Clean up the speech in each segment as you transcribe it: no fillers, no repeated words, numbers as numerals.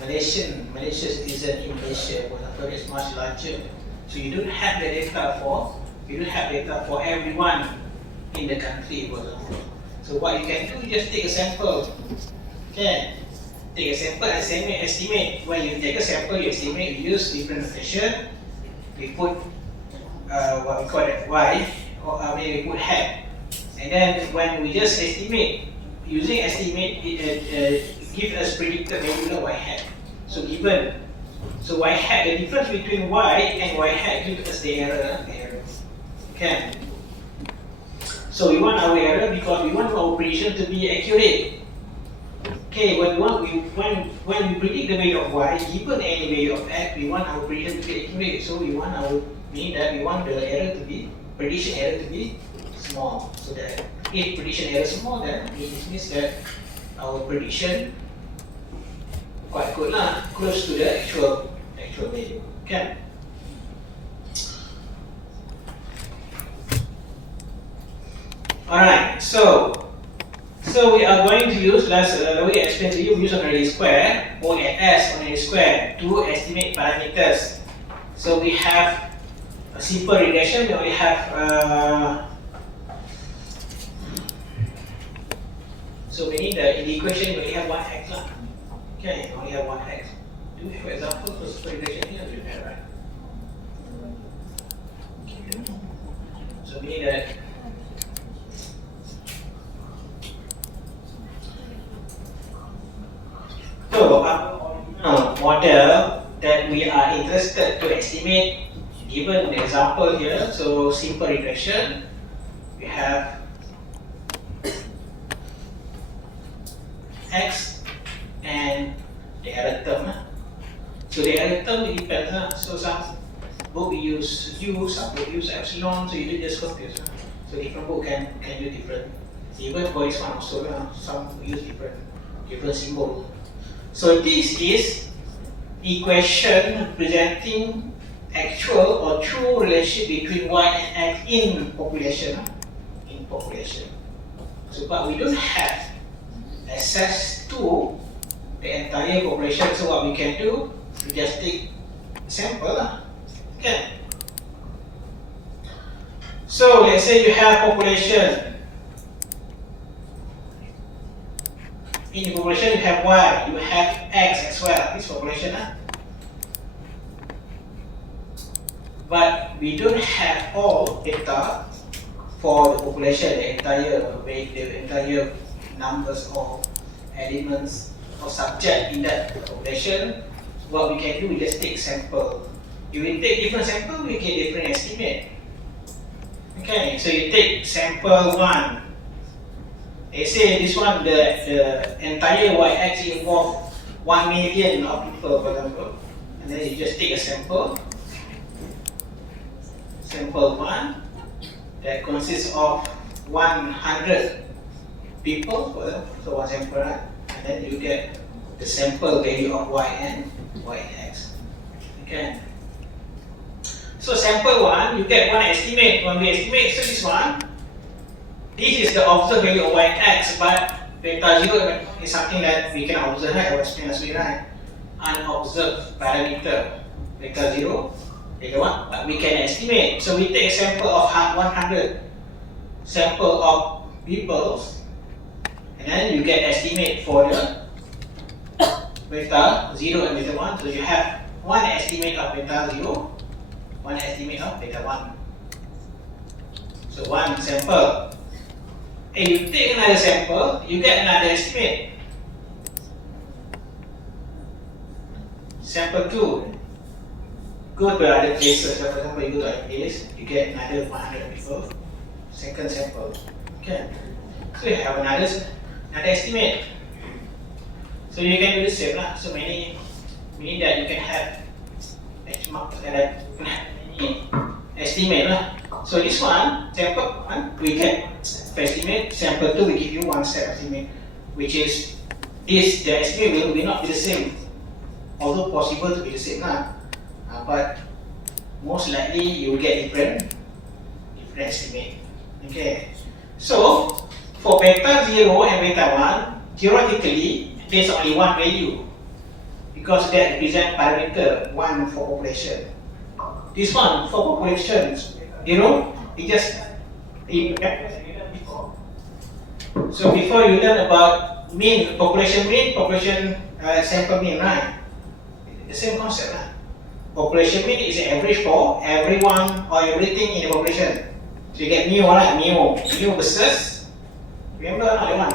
Malaysia citizen in Malaysia, for example, is much larger. So you don't have the data for everyone in the country, for example. So what you can do, you just take a sample. Okay, take a sample and estimate. When you take a sample, you estimate. You use different notation. We put what we call it y, or we put hat, and then when we just estimate, using estimate, it gives us predicted value of y hat. So y hat, the difference between y and y hat gives us the error. Okay. So we want our error because we want our prediction to be accurate. Okay, when we predict the value of y given any value of x, we want our prediction to be accurate. So we want the error to be prediction error to be small. So that if prediction error is small, then it means that our prediction quite good lah, close to the actual value. Okay. Alright, so we are going to use, we explain to you, use ordinary square or as ordinary square to estimate parameters. So we have a simple regression. We only have so we need in the equation we only have one x lah. Okay, only have one x. Do we have example for simple regression here? We have, right? Okay. So we need a model that we are interested to estimate, given the example here. So simple regression, we have x and the error term. So the error term depends. So some book we use u, some book use epsilon. So you just confuse. So different book can use different. Even for this one also, some use different symbol. So this is equation representing actual or true relationship between y and x in population. So but we don't have access to the entire population. So what we can do, we just take sample. Okay. So let's say you have population. In the population you have y, you have x as well, this population. But we don't have all data for the population, the entire numbers of elements or subject in that population. What we can do, we just take sample. If we take different sample, we get different estimate. Okay, so you take sample 1. They say this one, the entire y-x involve 1 million of people, for example. And then you just take a sample 1, that consists of 100 people, for example. So one sample, right? And then you get the sample value of y and y-x. Okay. So sample 1, you get one estimate. When we estimate, so this is the observed value of y-x, but beta 0 is something that we can observe, right? I will explain as we write. Unobserved parameter, beta 0, beta 1, but we can estimate. So we take a sample of 100 sample of people, and then you get estimate for the beta 0 and beta 1. So you have one estimate of beta 0, one estimate of beta 1. So one sample. And you take another sample, you get another estimate. Sample 2. Go to other places. For example, you go to other place, you get another 100 people. Second sample. Okay. So you have another estimate. So you can do the same lah. So meaning that you can have benchmark many estimate lah. So this one, sample 1, we get estimate. Sample 2, we give you one set estimate, which is this. The estimate will not be the same, although possible to be the same lah. But most likely you will get different estimate. Okay. So for beta 0 and beta 1, theoretically there's only one value. because that represent parameter 1 for population. This one for populations, it just so before you learn about population sample mean, right? The same concept, right? Population mean is the average for everyone or everything in the population. So you get mu, right? Mu versus, remember not the one?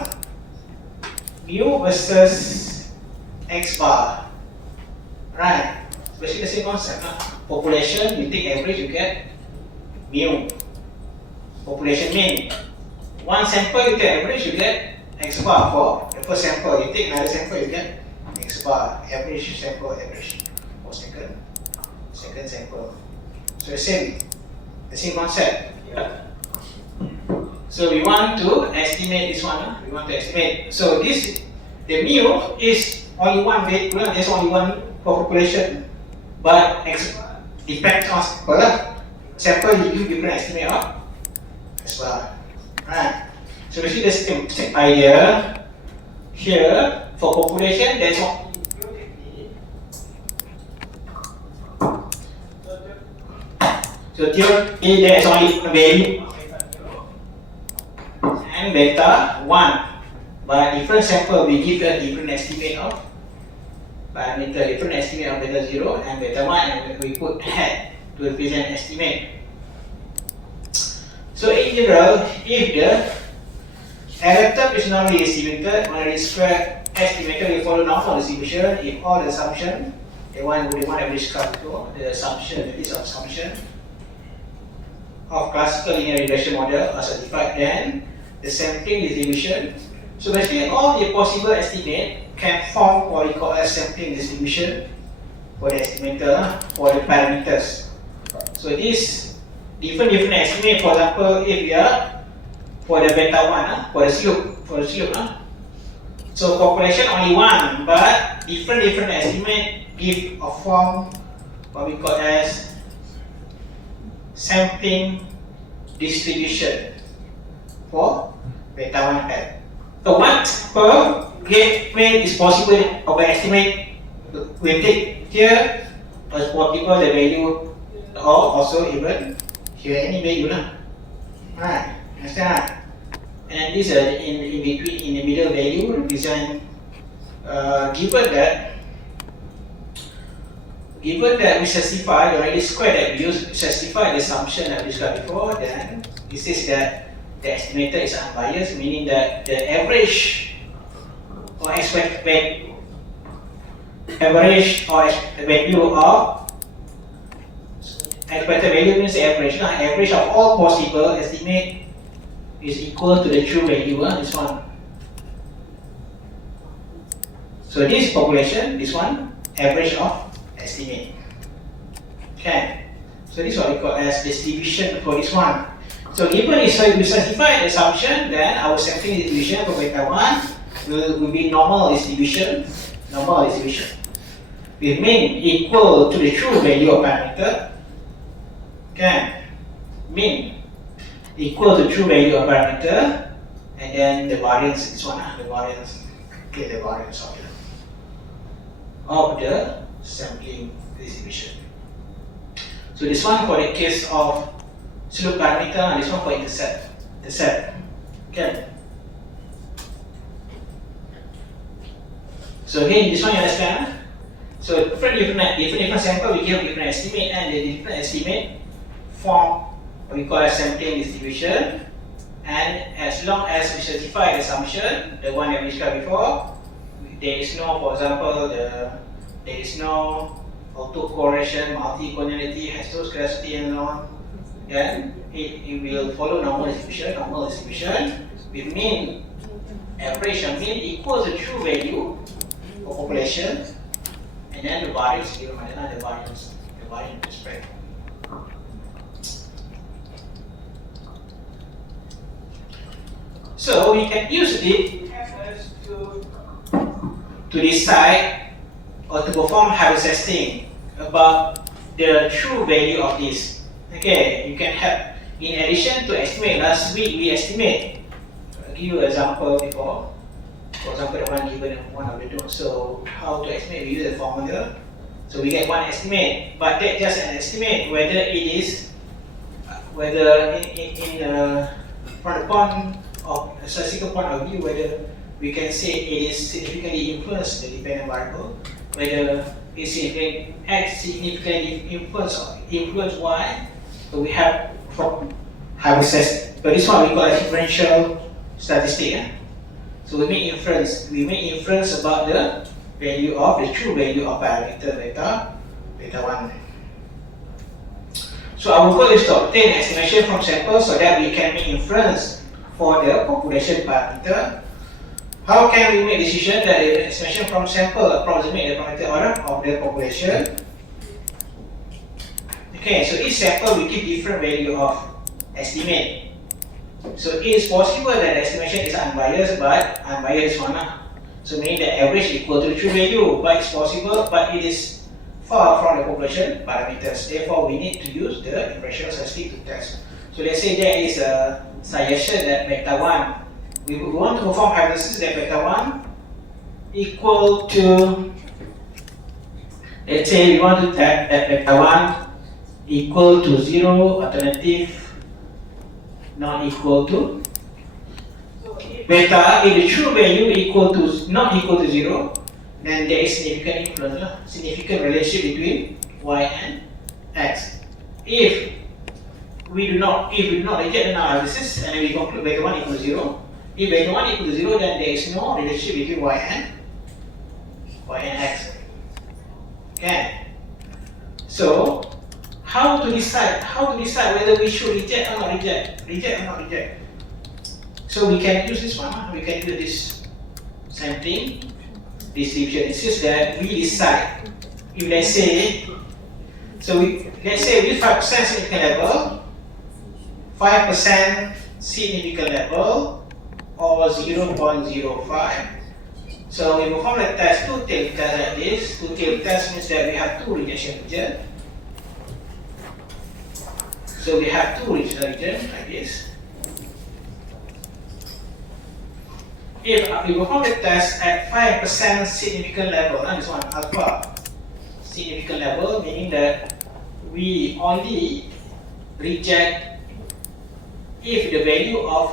Mu versus x bar, right? It's basically the same concept, right? Population, you take average, you get mu. Population mean. One sample, you take average, you get x bar. For the first sample, you take another sample, you get x bar. Average sample, average. For second sample. So the same concept. Yeah. So we want to estimate this one. We want to estimate. So the mu is only one bit. There's only one for population, but x depends on sample. You give different estimate of x bar. Right. So we see the same idea here for population. There's one. So theoretically there is only one value and beta 1. But different sample we give a different estimate of parameter, different estimate of beta 0 and beta 1, and we put hat to represent estimate. So in general, if the error term is normally distributed, when it is square estimated will follow normal distribution if all the assumption, the one average capital, the assumption, the list of assumption of classical linear regression model are satisfied, then the sampling distribution. So basically all the possible estimate can form what we call a sampling distribution for the estimator for the parameters. So this different estimate, for example, if we are for the beta 1, for the slope. So population only one, but different estimate give a form what we call as sampling distribution for beta 1 hat. So what per gateway is possible of an estimate? We take here as possible the value, or also even here any value lah. Right, understand? And this in between, in the middle value represent given that we specify already square that we use specify the assumption that we described before, then it says that the estimator is unbiased, meaning that the average or expected value of expected value means the average. Average of all possible estimate is equal to the true value. This one. So this population, this one, average of estimate. Okay. So this is what we call as distribution for this one. So given we specify the assumption, then our sampling distribution for beta 1 will be normal distribution. With mean equal to the true value of parameter. Okay. Mean equal to true value of parameter, and then the variance, this one, the variance of the sampling distribution. So this one for the case of slope parameter, and this one for intercept. Okay. So again, this one you understand? So different sample we give different estimate, and the different estimate form what we call a sampling distribution. And as long as we certify the assumption, the one that we described before, there is no, for example, there is no autocorrelation, multi-connectivity, heteroscedasticity, and so on. Then it will follow normal distribution with mean average and mean equals the true value of population, and then the variance given by the variance spread. So we can use it to decide or to perform hypothesis testing about the true value of this. Okay, you can have, in addition to estimate, last week we estimate. I'll give you an example before. For example, the one given in one of the notes. So how to estimate? We use the formula. So we get one estimate, but that's just an estimate. Whether it is, whether from the point of a statistical point of view, whether we can say it is significantly influenced the dependent variable, whether it's significant X significantly influence Y. So we have assessed. But this one we call a differential statistic. Yeah? So we make inference about the value of the true value of parameter beta 1. So our goal is to obtain estimation from samples so that we can make inference for the population parameter. How can we make decision that the estimation from sample approximate the parameter order of the population? Okay, so each sample we give different value of estimate. So it is possible that the estimation is unbiased, but unbiased one. So meaning the average equal to the true value, but it's possible, but it is far from the population parameters. Therefore, we need to use the differential statistic to test. So let's say there is a suggestion that beta 1, we want to perform hypothesis that beta 1 equal to, let's say we want to test that beta 1 equal to 0, alternative not equal to beta. If the true value not equal to 0, then there is significant influence, significant relationship between y and x. If we do not reject the analysis and we conclude beta 1 equal to 0, if beta 1 equal to 0, then there is no relationship between y and x. Okay. So how to decide whether we should reject or not reject? So we can use this one. We can do this sampling distribution. It's just that we decide if let's say with 5% significant level, 5% significant level, or 0.05. So we perform the test, two-tailed test like this. Two-tailed test means that we have two rejection regions. So we have two regions like this. If we perform the test at 5% significant level, this one alpha significant level, meaning that we only reject if the value of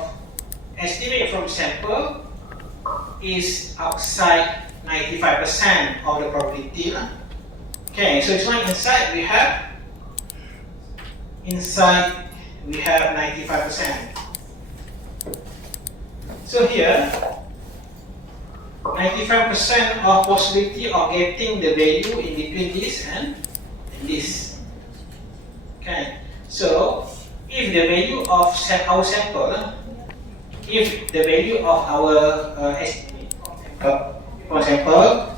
estimate from sample is outside 95% of the probability. Okay, so this one inside we have 95%. So here 95% of possibility of getting the value in between this and this. Okay, so if the value of our sample, if the value of our estimate for sample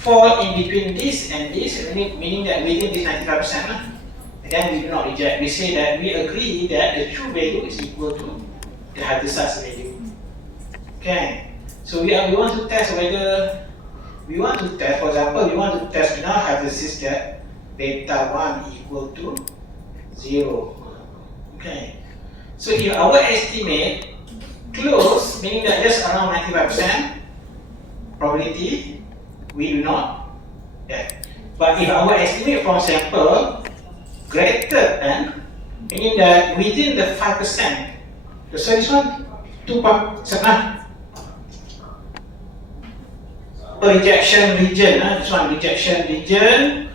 fall in between this and this, meaning that within this 95%, then we do not reject. We say that we agree that the true value is equal to the hypothesized value. Okay. So we want to test whether for example, we want to test in our hypothesis that beta 1 equal to 0. Okay. So if our estimate close, meaning that just around 95% probability, we do not get. But if our estimate from sample greater than, meaning that within the 5%, so this one 2.7. Rejection region, this one rejection region,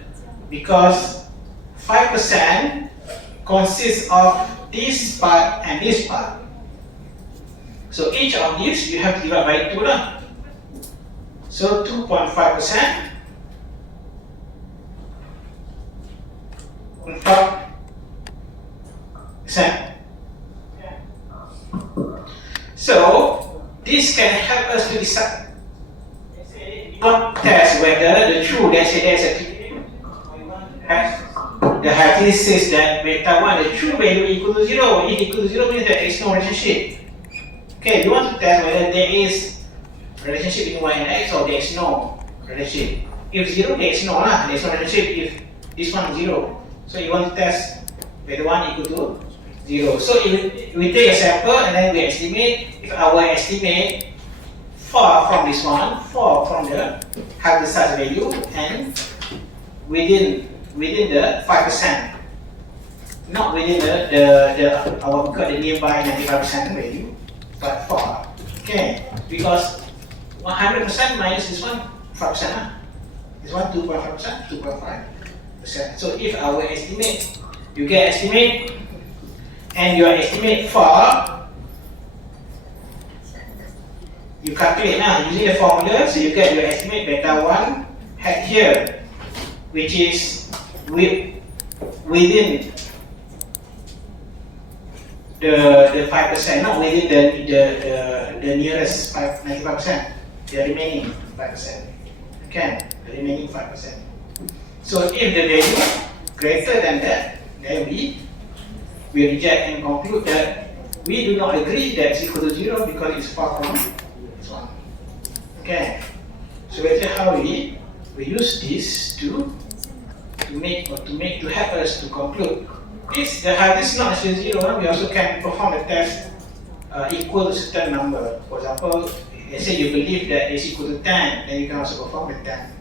because 5% consists of this part and this part. So each of these you have to divide by 2. So 2.5%. So this can help us to decide. Not test whether the true, let's say there's a the hypothesis that beta 1, the true value equal to 0. If equal to 0 means that there is no relationship. Okay, we want to test whether there is relationship between y and x or there is no relationship. If 0, there is no relationship. If this one is 0, so you want to test beta 1 equal to 0. So if we take a sample and then we estimate, if our estimate far from this one, far from the hypothesized value, and within the 5%, not within our the nearby 95% value, but far. Okay, because 100% minus this one 5%. This one 2.5%, 2.5%. So if our estimate, you get estimate, and your estimate far, you calculate now using the formula, so you get your estimate beta 1 hat here, which is within the 5%, not within the nearest 95%, the remaining 5%. Okay, the remaining 5%. So if the value greater than that, then we reject and conclude that we do not agree that it's equal to 0 because it's far from this one. Okay, so that's how we use this to help us to conclude. This is not necessarily 0. We also can perform a test equal to certain number. For example, let's say you believe that it's equal to 10, then you can also perform with 10.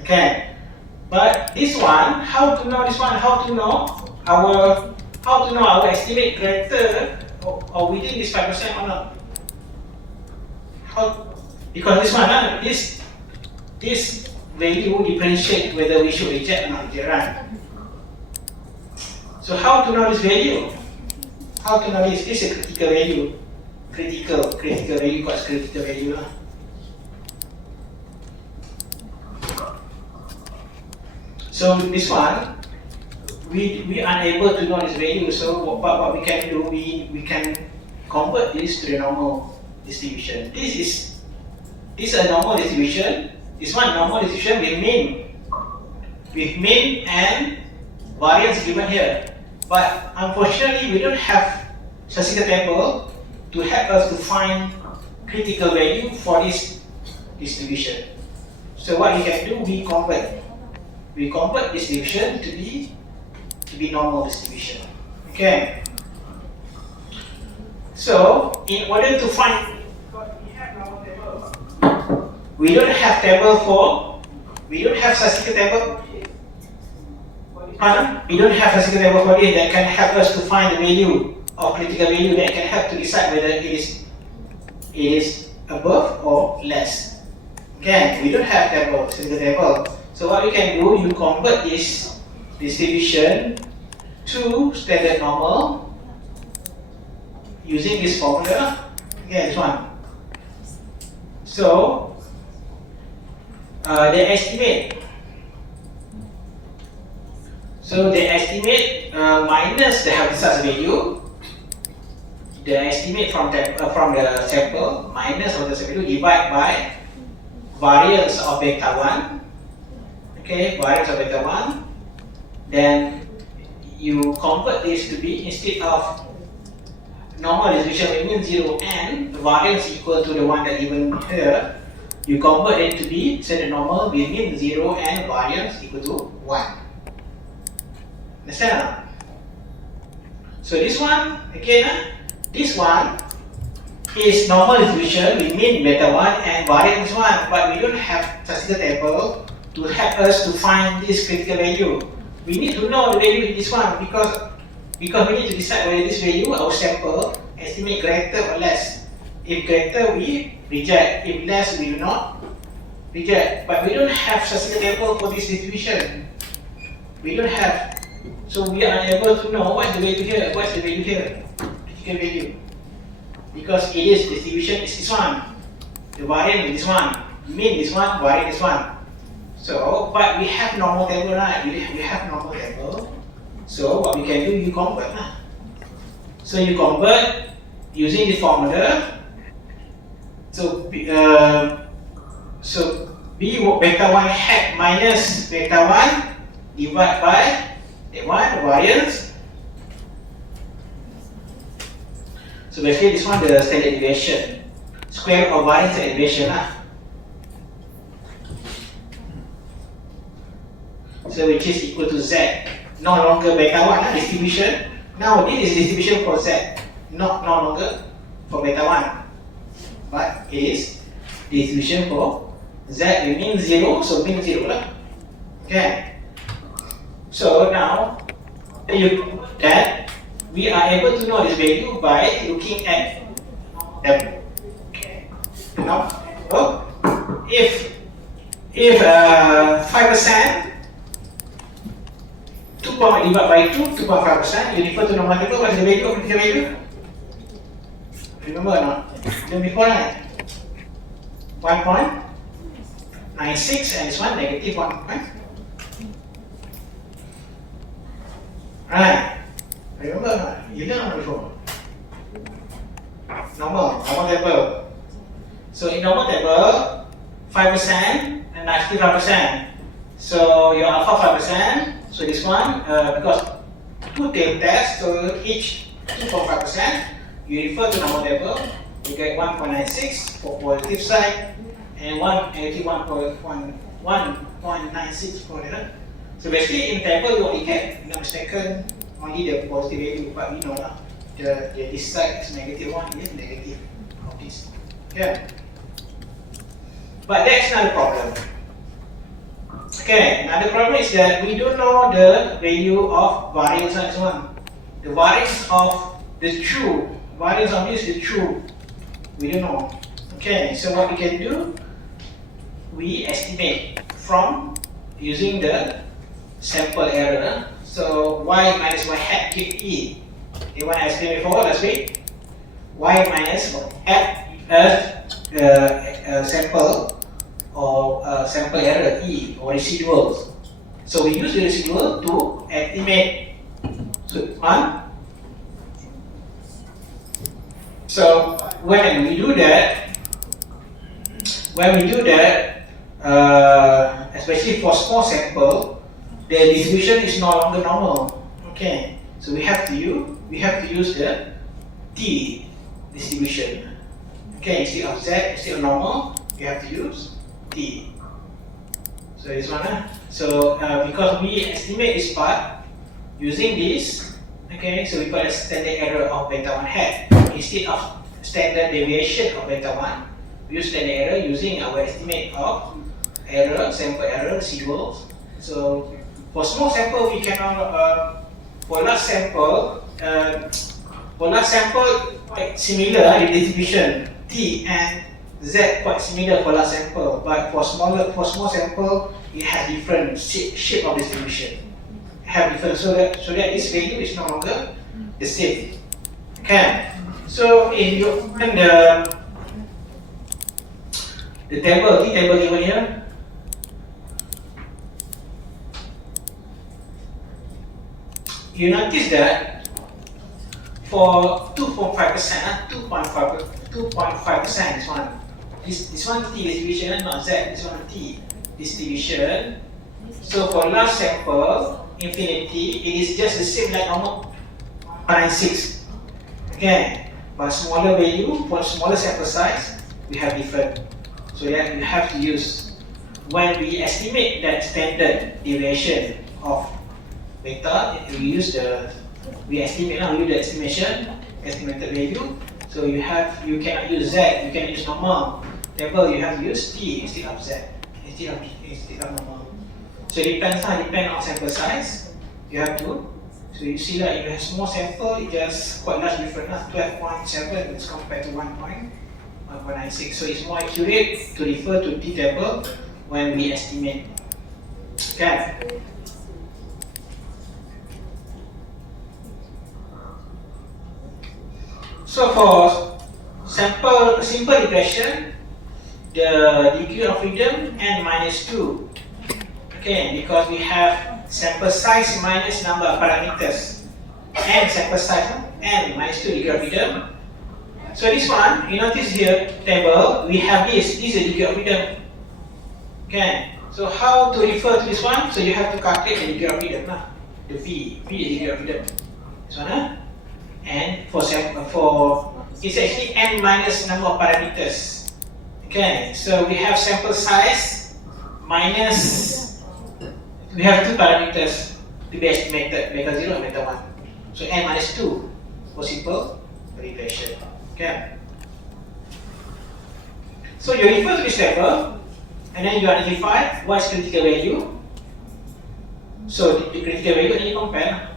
Okay, but this one, how to know this one? How to know our estimate greater or within this 5% or not? How? Because this one, this value differentiate whether we should reject or not reject, right? So how to know this value? How to know this? This is a critical value. Critical value got critical value. So this one, we are unable to know this value. So what we can do, we can convert this to the normal distribution. This is a normal distribution. This one normal distribution with mean and variance given here. But unfortunately, we don't have statistical table to help us to find critical value for this distribution. So what we can do, we convert this distribution to be normal distribution. Okay. So in order to find, we have normal table. We don't have statistical table. We don't have statistical table for this that can help us to find the value of critical value that can help to decide whether it is above or less. Again, we don't have statistical table. So what we can do, you convert this distribution to standard normal using this formula. Again, this one. So the estimate. So the estimate minus the hypothesized value, the estimate from the sample minus of the sample divided by variance of beta 1. Okay, variance of beta 1. Then you convert this to be, instead of normal distribution with mean 0 and variance equal to the one that given here, you convert it to be standard normal with mean 0 and variance equal to 1. Understand? So this one, again, this one is normal distribution with mean beta 1 and variance 1, but we don't have statistical table to help us to find this critical value. We need to know the value in this one because we need to decide whether this value, our sample, estimate greater or less. If greater, we reject. If less, we do not reject. But we don't have statistical table for this distribution. We don't have. So we are unable to know what's the value here. What's the value here? Critical value. Because it is distribution is this one. The variance is this one. Mean this one, variance this one. So, but we have normal table, right? We have normal table. So what we can do, you convert. So you convert using the formula. So B beta 1 hat minus beta 1 divided by the 1 variance. So basically this one the standard deviation. Square of variance and deviation. So which is equal to Z. No longer beta 1 distribution. Now this is distribution for Z. No longer for beta 1. But it is distribution for Z. It means 0, so mean 0 lah. Okay. So now that we are able to know this value by looking at the now, if 5%, 2 divided by 2, 2.5%, you refer to normal table. What's the value of the value? Remember or not? The before, right? 1.96 and this one negative 1. Right? Remember or not? You didn't know before. Normal table. So in normal table, 5% and negative 5%. So your alpha 5%. So this one, because 2 tail tests, so each 2.5%, you refer to normal table, you get 1.96 for positive side and negative 1.96 for the other. So basically in table you only get, if not mistaken, only the positive value, but we know that this side is negative 1 is negative of this. Okay. But that's not a problem. Okay, now the problem is that we don't know the value of variance and so on. The variance of the true, variance of this is true. We don't know. Okay, so what we can do, we estimate from using the sample error. So y minus y hat give e. You want to estimate before last week? Y minus hat as sample or sample error E or residuals. So we use the residual to estimate. So when we do that, especially for small sample, the distribution is no longer normal. Okay, so we have to use the T distribution. Okay, instead of Z, instead of normal, we have to use T. So this one, so because we estimate this part using this, okay, so we call it standard error of beta 1 hat. Instead of standard deviation of beta 1, we use standard error using our estimate of error, sample error, residuals. So for small sample, we cannot, for large sample, quite similar the distribution T and Z quite similar for large sample, but for small sample, it has different shape of distribution. Have different, so that this value is no longer the same. Okay. So if you open the table, T table given here, you notice that for 2.5%, 2.5% is one. This one T distribution, not Z. This one T distribution. So for large sample, infinity, it is just the same like normal 0.96. Okay, but smaller value for smaller sample size, we have different. So that you have to use when we estimate that standard deviation of beta. We estimate now. We use the estimated value. So you cannot use Z. You can use normal table. You have to use T instead of Z. Instead of normal. So it depends on sample size. You have to. So you see that if you have small sample, it just quite large difference. 12.7 is compared to 1.96. So it's more accurate to refer to T table when we estimate. Okay. So for simple regression, the degree of freedom n minus 2. Okay, because we have sample size minus number of parameters. N sample size, n minus 2 degree of freedom. So this one, you notice here, table, we have this is the degree of freedom. Okay, so how to refer to this one? So you have to calculate the degree of freedom. The V is the degree of freedom. This one, and for it's actually n minus number of parameters. Okay, so we have sample size minus, we have two parameters to be estimated, beta 0 and beta 1. So n minus 2 for simple regression. Okay. So you refer to this table, and then you identify what is critical value. So the critical value, and you compare.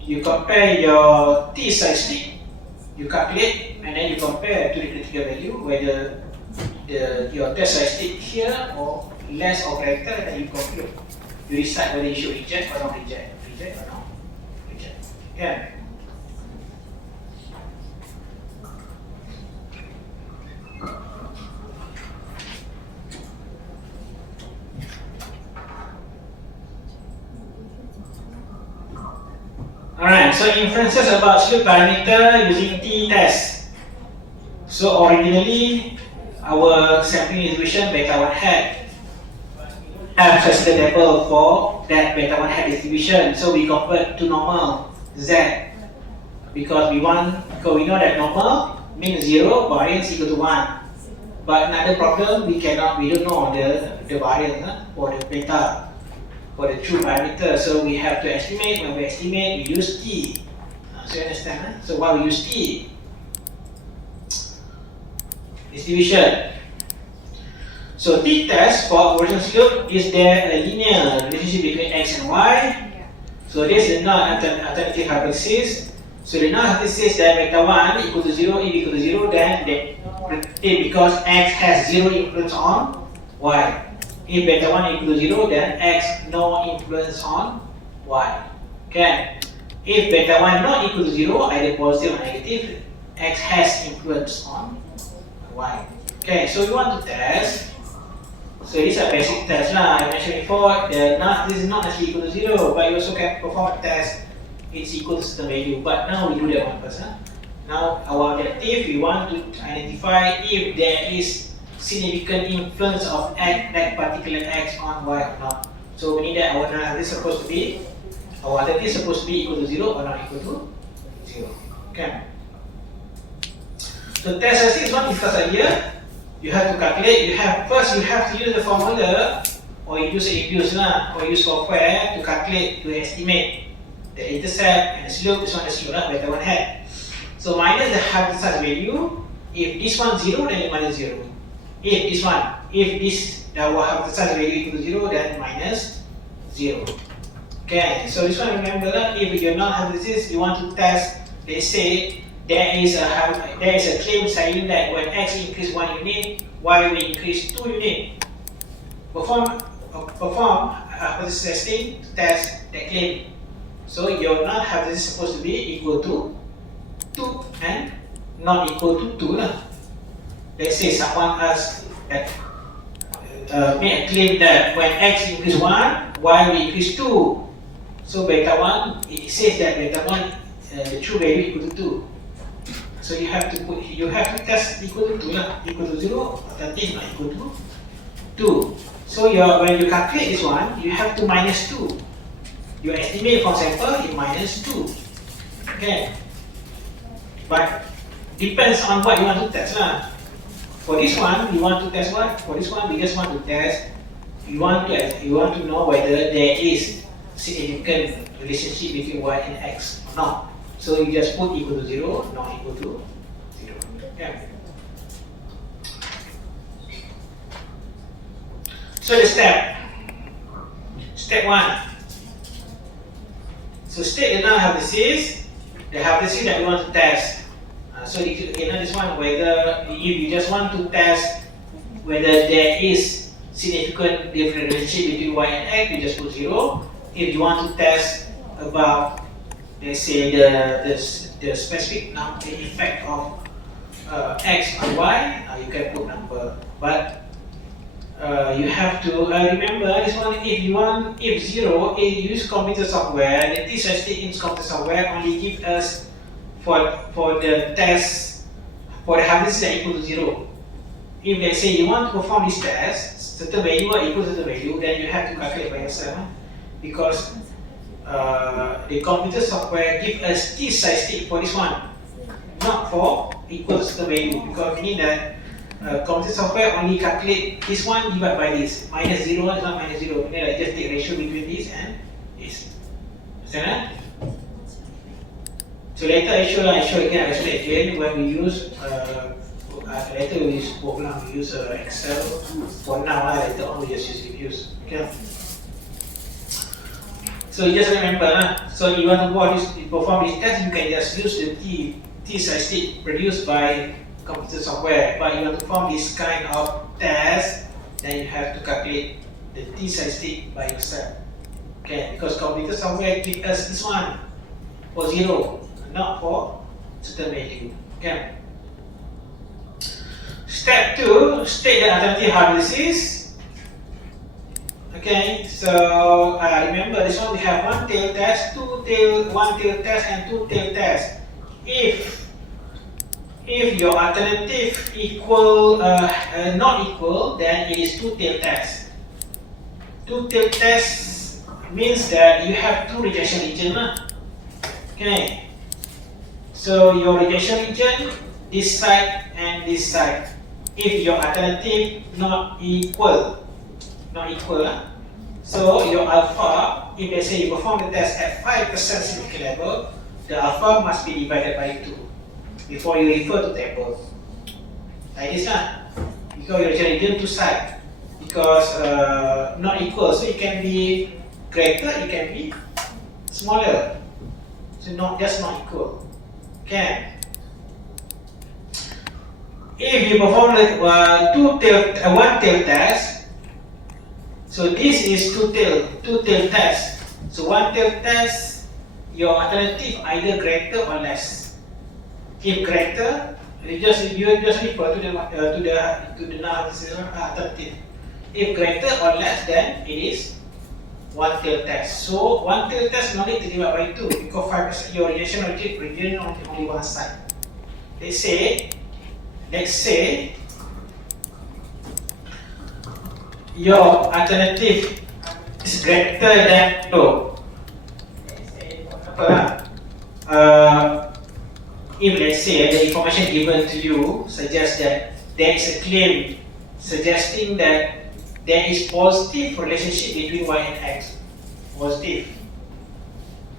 You compare your t statistic, you calculate, and then you compare to the critical value whether your test statistic here or less or greater, and you compute. You decide whether you should reject or not reject. Reject or not reject. Yeah. Alright, so inferences about slope parameter using t-test. So originally, our sampling distribution beta 1 hat have just the table for that beta 1 hat distribution. So we convert to normal z because we know that normal means 0, variance equal to 1. But another problem, we don't know the variance for the beta, for the true parameter. So we have to estimate. When we estimate, we use t. So you understand? So why we use t? Distribution. So t-test for original slope, is there a linear relationship between x and y? So this is not an alternative hypothesis. So the null hypothesis that beta 1 equal to 0, if equal to 0, then because x has 0 influence on y. If beta 1 equal to 0, then x no influence on y. Okay. If beta 1 not equal to 0, either positive or negative, x has influence on y. Okay, so we want to test. So these are basic tests lah. I mentioned before, this is not necessarily equal to 0, but you also can perform a test it's equal to certain value. But now we do that one first. Now our objective, we want to identify if there is significant influence of that particular x on y or not. So we need that our analysis supposed to be, our identity is supposed to be equal to 0 or not equal to 0. Okay. So test as this one discussed earlier. You have to calculate. First you have to use the formula, or you use or use software to calculate, to estimate the intercept and the slope. This one the slope, beta 1 hat. So minus the hypothesized value. If this one 0, then you minus 0. If our hypothesized value equal to 0, then minus 0. Okay, so this one remember that if your null hypothesis, you want to test, let's say there is a claim saying that when x increase 1 unit, y will increase 2 unit. Perform hypothesis testing to test that claim. So your null hypothesis is supposed to be equal to 2 and not equal to 2 lah. Let's say someone asks that make a claim that when x increase 1, y will increase 2. So beta 1, it says that beta 1 the true value equal to 2. So you have to test equal to 2 lah, equal to 0, alternative not equal to 2. So when you calculate this one, you have to minus 2. Your estimate from sample is minus 2. Okay. But depends on what you want to test lah. For this one, you want to test what? For this one, we just want to test. You want to know whether there is significant relationship between y and x or not. So you just put equal to 0, not equal to 0. Okay. So the step 1. So state the null hypothesis, the hypothesis that we want to test. So this one, whether if you just want to test whether there is significant different relationship between y and x, you just put 0. If you want to test about, let's say, the specific number, the effect of x on y, you can put number. But you have to remember this one. If 0, use computer software. The t-statistic in computer software only give us for the test for the hypothesis that equal to 0. If let's say you want to perform this test, certain value or equal to the value, then you have to calculate by yourself, because the computer software give us t-statistic for this one, not for equal to certain value, because meaning that computer software only calculate this one divided by this. Minus 0 is not minus 0. Meaning like just take ratio between this and this. Understand? So later I show again when we use later we use both now. We use Excel for now. Later on we just use reviews. Okay. So you just remember, so you want to perform this test, you can just use the T statistic produced by computer software. But you want to perform this kind of test, then you have to calculate the T statistic by yourself. Okay, because computer software gives us this one for 0, not for certain value. Okay. Step 2, state the alternative hypothesis. Okay, so remember this one we have one tail test, one tail test, and two tail test. If your alternative equal not equal, then it is two tail test. Two tail test means that you have two rejection region. Okay, so your rejection region, this side and this side. If your alternative not equal. So your alpha, if let's say you perform the test at 5% significant level, the alpha must be divided by 2 before you refer to table. Like this because your region two side. Because not equal, so it can be greater, it can be smaller. So not equal. Okay. If you perform one tail test, so this is two tail test. So one tail test, your alternative either greater or less. If greater, you just refer to the alternative. If greater or less, then it is one tail test. So one tail test no need to divide by 2 because 5% your rejection region only one side. Let's say your alternative is greater than 2. If let's say the information given to you suggests that there is a claim suggesting that there is positive relationship between y and x. Positive.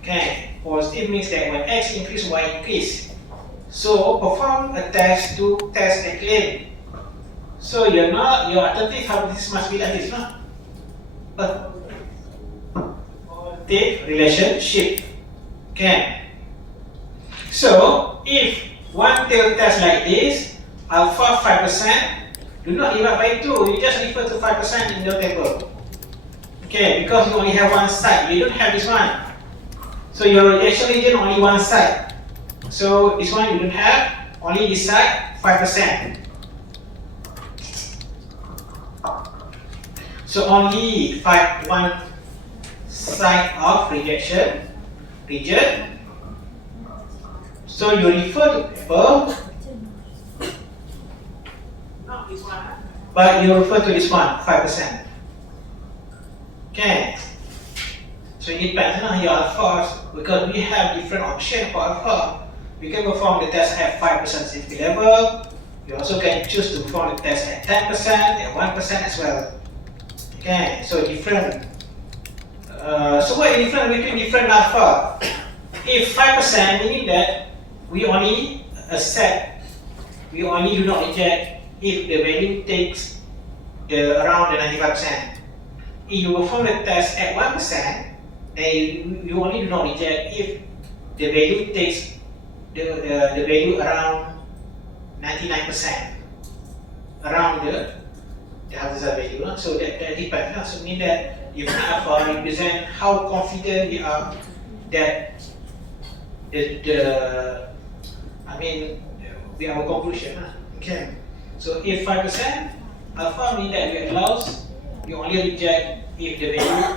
Okay. Positive means that when x increase, y increase. So perform a test to test a claim. So your alternative hypothesis must be like this, no? Positive relationship. Okay. So if one tail test like this, alpha 5%, do not divide by 2. You just refer to 5% in the table. Okay, because you only have one side. You don't have this one. So your rejection region only one side. So this one you don't have, only this side 5%. So only one side of rejection region. So you refer to table, not this one, but you refer to this one 5%. Okay. So it depends on your alpha, because we have different options for alpha. We can perform the test at 5% safety level. You also can choose to perform the test at 10% and 1% as well. Okay, so different. So what is different between different alpha? If 5%, meaning that we only accept, we only do not reject if the value takes around the 95%. If you perform the test at 1%, then you only do not reject if the value takes the value around 99%, around the hazard value. So that depends. So mean that if alpha represent how confident we are that we have a conclusion. Okay. So if 5%, alpha mean that we allows, we only reject if the value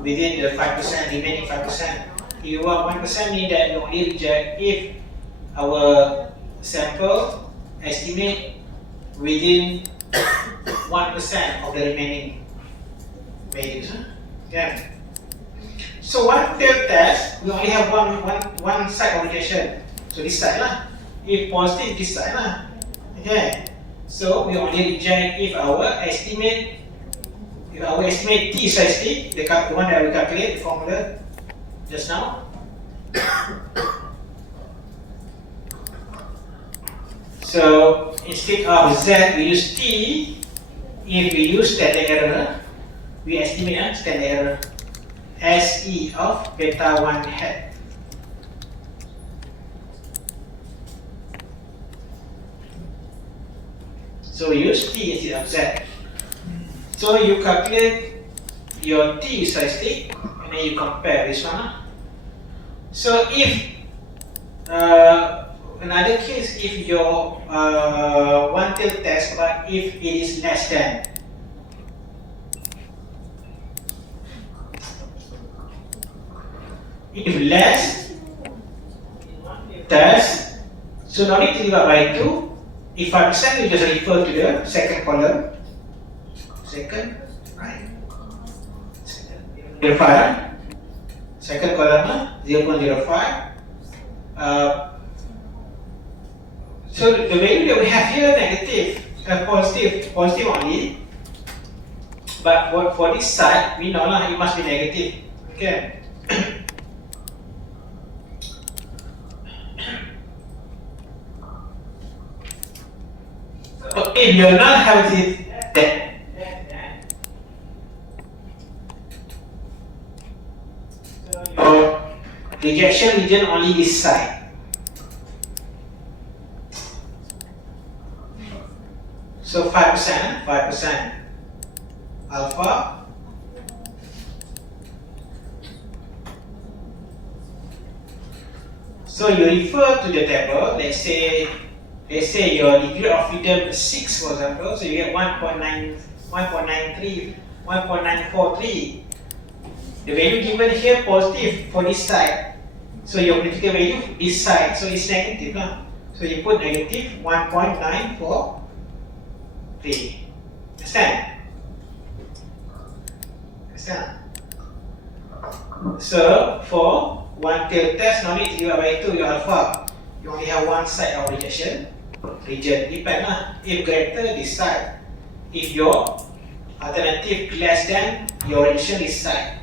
within the 5%, remaining 5%. If you want 1%, mean that we only reject if our sample estimate within 1% of the remaining values. Okay. So one tail test, we only have one side of rejection. So this side lah. If positive, this side lah. Okay. So we only reject if our estimate T statistic, the one that we calculate, the formula just now. So instead of Z, we use T. If we use standard error, we estimate standard error SE of beta 1 hat. So we use T instead of Z. So you calculate your T statistic and then you compare this one. So if another case, if your one tail test, but if it is less than, if less test, so no need to divide by 2. If 5%, you just refer to the second column. Second, right? Second column 0.05. So the value that we have here negative, positive only. But for this side, we know it must be negative. Okay. So if you are not having it, your rejection region only this side. So 5% alpha. So you refer to the table. Let's say your degree of freedom is 6, for example. So you get 1.93, 1.943. The value given here positive for this side. So your critical value this side, so it's negative. So you put negative 1.943. Understand? So for one tail test, no need to divide by 2 your alpha. You only have one side of rejection. Region depend if greater this side. If your alternative less than your rejection this side.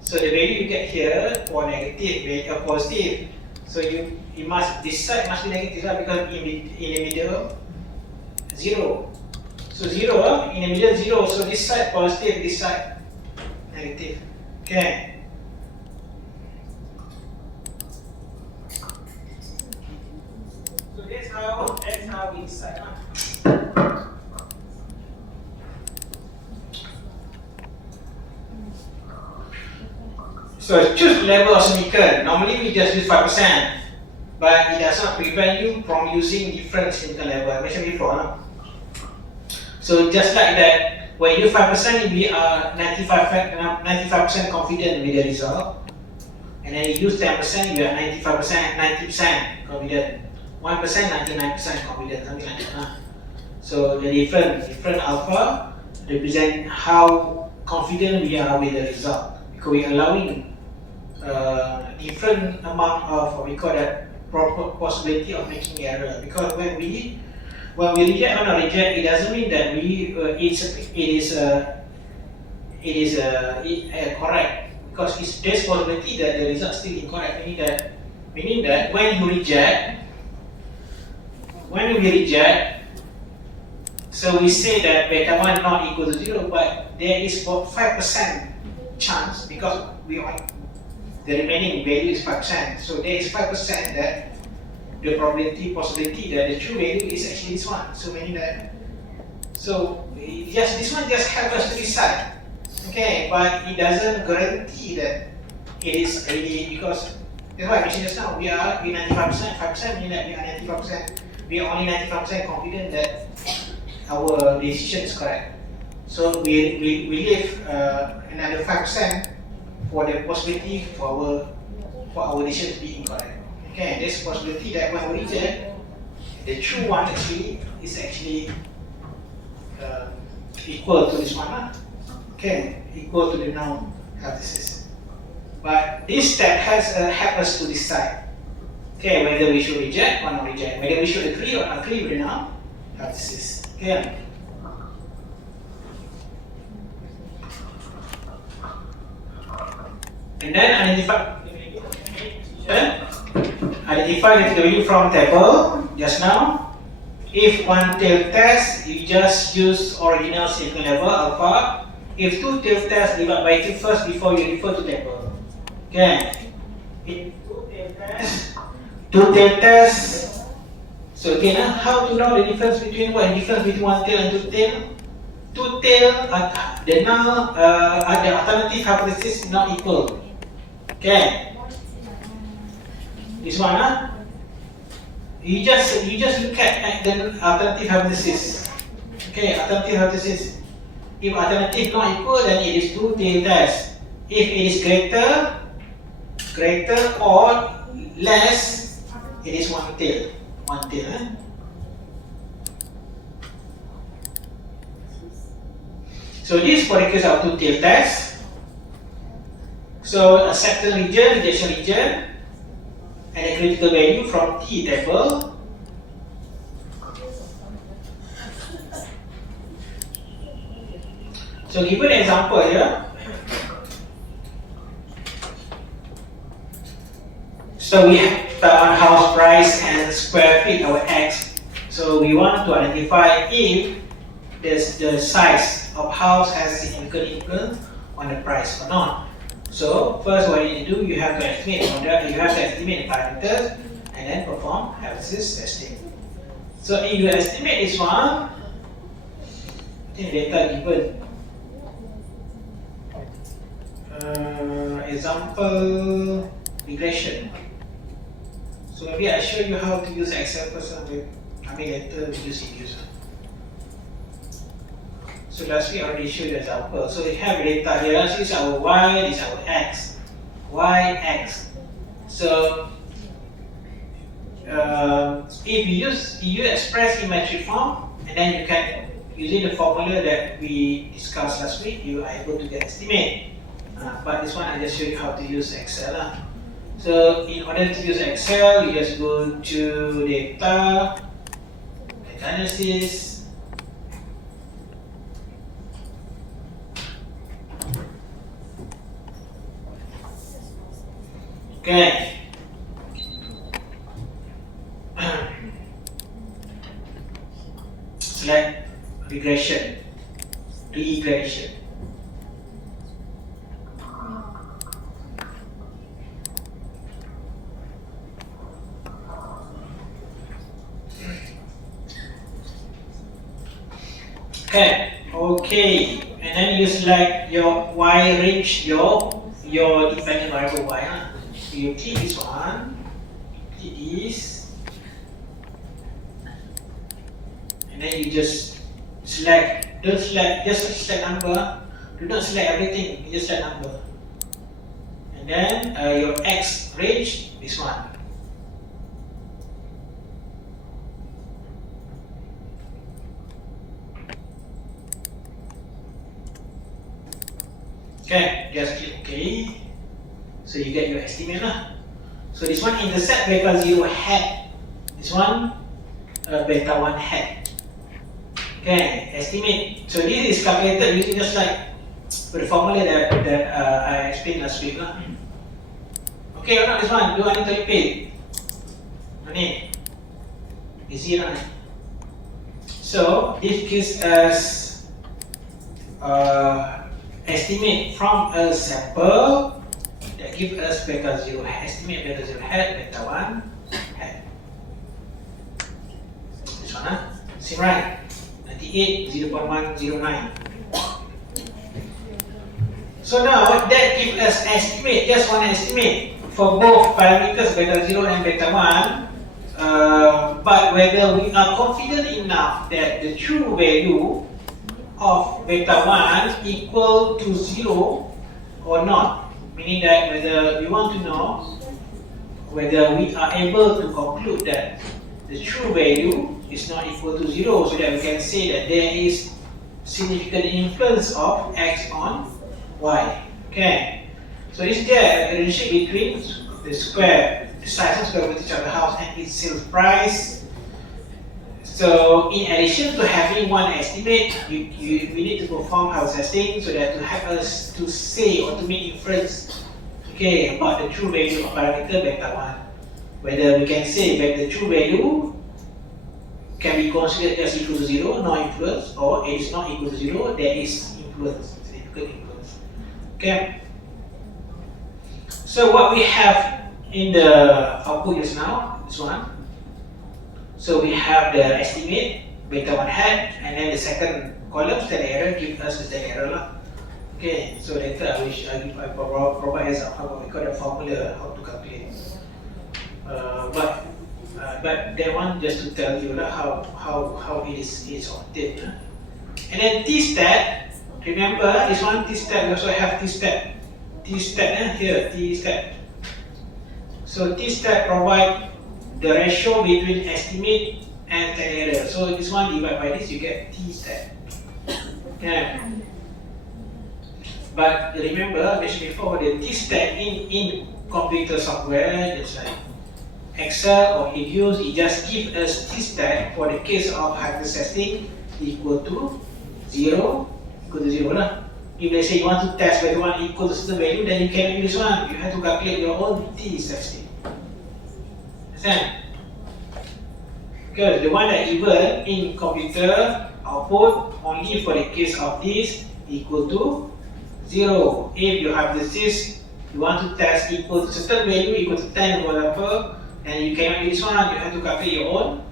So the value you get here for negative or positive. So you must, this side must be negative because in the middle 0. So 0 in the middle 0. So this side positive, this side negative. Okay. So that's how we decide. So choose level of significance. Normally we just use 5%, but it does not prevent you from using different significance level. I mentioned before. So just like that, when you use 5%, we are 95% confident with the result. And then you use 10%, you are 95%, 90% confident. 1%, 99% confident, something like that. So the different alpha represent how confident we are with the result. Because we are allowing different amount of what we call that possibility of making error. Because when we reject or not reject, it doesn't mean that it is correct. Because there's possibility that the result is still incorrect. Meaning that when we reject, so we say that beta 1 not equal to 0, but there is 5% chance because the remaining value is 5%. So there is 5% that the possibility that the true value is actually this one. So meaning that, so just this one just helps us to decide. Okay, but it doesn't guarantee that it is really, because that's why I mentioned just now, we are 95%, 5% meaning that we are 95%. We are only 95% confident that our decision is correct. So we leave another 5% for the possibility for our decision to be incorrect. Okay, there's a possibility that when we reject, the true one is actually equal to this one. Okay, equal to the known hypothesis. But this step has helped us to decide. Okay, whether we should reject or not reject, whether we should agree or not agree with the known hypothesis. Okay. And then identify the value from table just now. If one tail test, you just use original signal level alpha. If two tail test, divide by 2 first before you refer to table. Okay. If two tail test. So again, how to know the difference between what is the difference between one tail and two tail? Two tail, the null, the alternative hypothesis is not equal. Okay. This one, You just look at the alternative hypothesis. Okay, alternative hypothesis. If alternative not equal, then it is two tail test. If it is greater or less, it is one tail. One tail. So this for the case of two tail test. So acceptance region, rejection region, and a critical value from T table. So given an example here. So we have our house price and square feet, our X. So we want to identify if the size of house has significant influence on the price or not. So first what you need to do, you have to estimate the parameters and then perform hypothesis testing. So if you estimate this one, I think data given. Example regression. So maybe I show you how to use Excel first. I mean later we use it. So last week I already showed you an example. So we have data here. This is our Y, this is our X. Y, X. So if you express in metric form, and then you can, using the formula that we discussed last week, you are able to get estimate. But this one I just showed you how to use Excel. So in order to use Excel, you just go to data analysis. Okay. Select regression, regression. Okay, and then you select your Y range, your dependent variable Y. So you click this one, click this, and then you just select, just select number, do not select everything, you just select number. And then your X range, this one. Okay, just click OK. So you get your estimate lah. So this one intercept beta 0 hat. This one beta 1 hat. Okay, estimate. So this is calculated using just like the formula that I explained last week lah. Okay, or not this one? Do I need to repeat? No need. Easy lah. So this gives us estimate from a sample that gives us beta 0 estimate beta 0 hat, beta 1 hat. This one, same right? 98, 0.109. So now that gives us estimate, just one estimate for both parameters beta 0 and beta 1. But whether we are confident enough that the true value of beta 1 equal to 0 or not, meaning that whether we want to know whether we are able to conclude that the true value is not equal to 0, so that we can say that there is significant influence of X on Y. Okay, so is there a relationship between the size and square footage of the house and its sales price? So in addition to having one estimate, we need to perform house testing so that to help us to say or to make inference, okay, about the true value of parameter beta 1. Whether we can say that the true value can be considered as equal to 0, no influence, or it is not equal to 0, there is influence, significant influence. Okay. So what we have in the output just now, this one. So we have the estimate, beta 1 hat, and then the second column, standard error, give us the standard error lah. Okay, so later I provide example, we got a formula how to calculate. But that one just to tell you how it is obtained. And then T-stat, remember this one T-stat, we also have T-stat. T-stat here, T-stat. So T-stat provide the ratio between estimate and standard error. So this one divided by this, you get T-stat. Okay. But remember, I mentioned before, the T-stat in computer software, just like Excel or Excel, it just gives us T-stat for the case of hypertesting equal to 0, lah. If let's say you want to test whether one equal to certain value, then you cannot use this one. You have to calculate your own T-statistic. Understand? Because the one that given in computer output only for the case of this equal to 0. If you have this, you want to test equal to certain value equal to 10 or whatever, and you cannot use this one, you have to calculate your own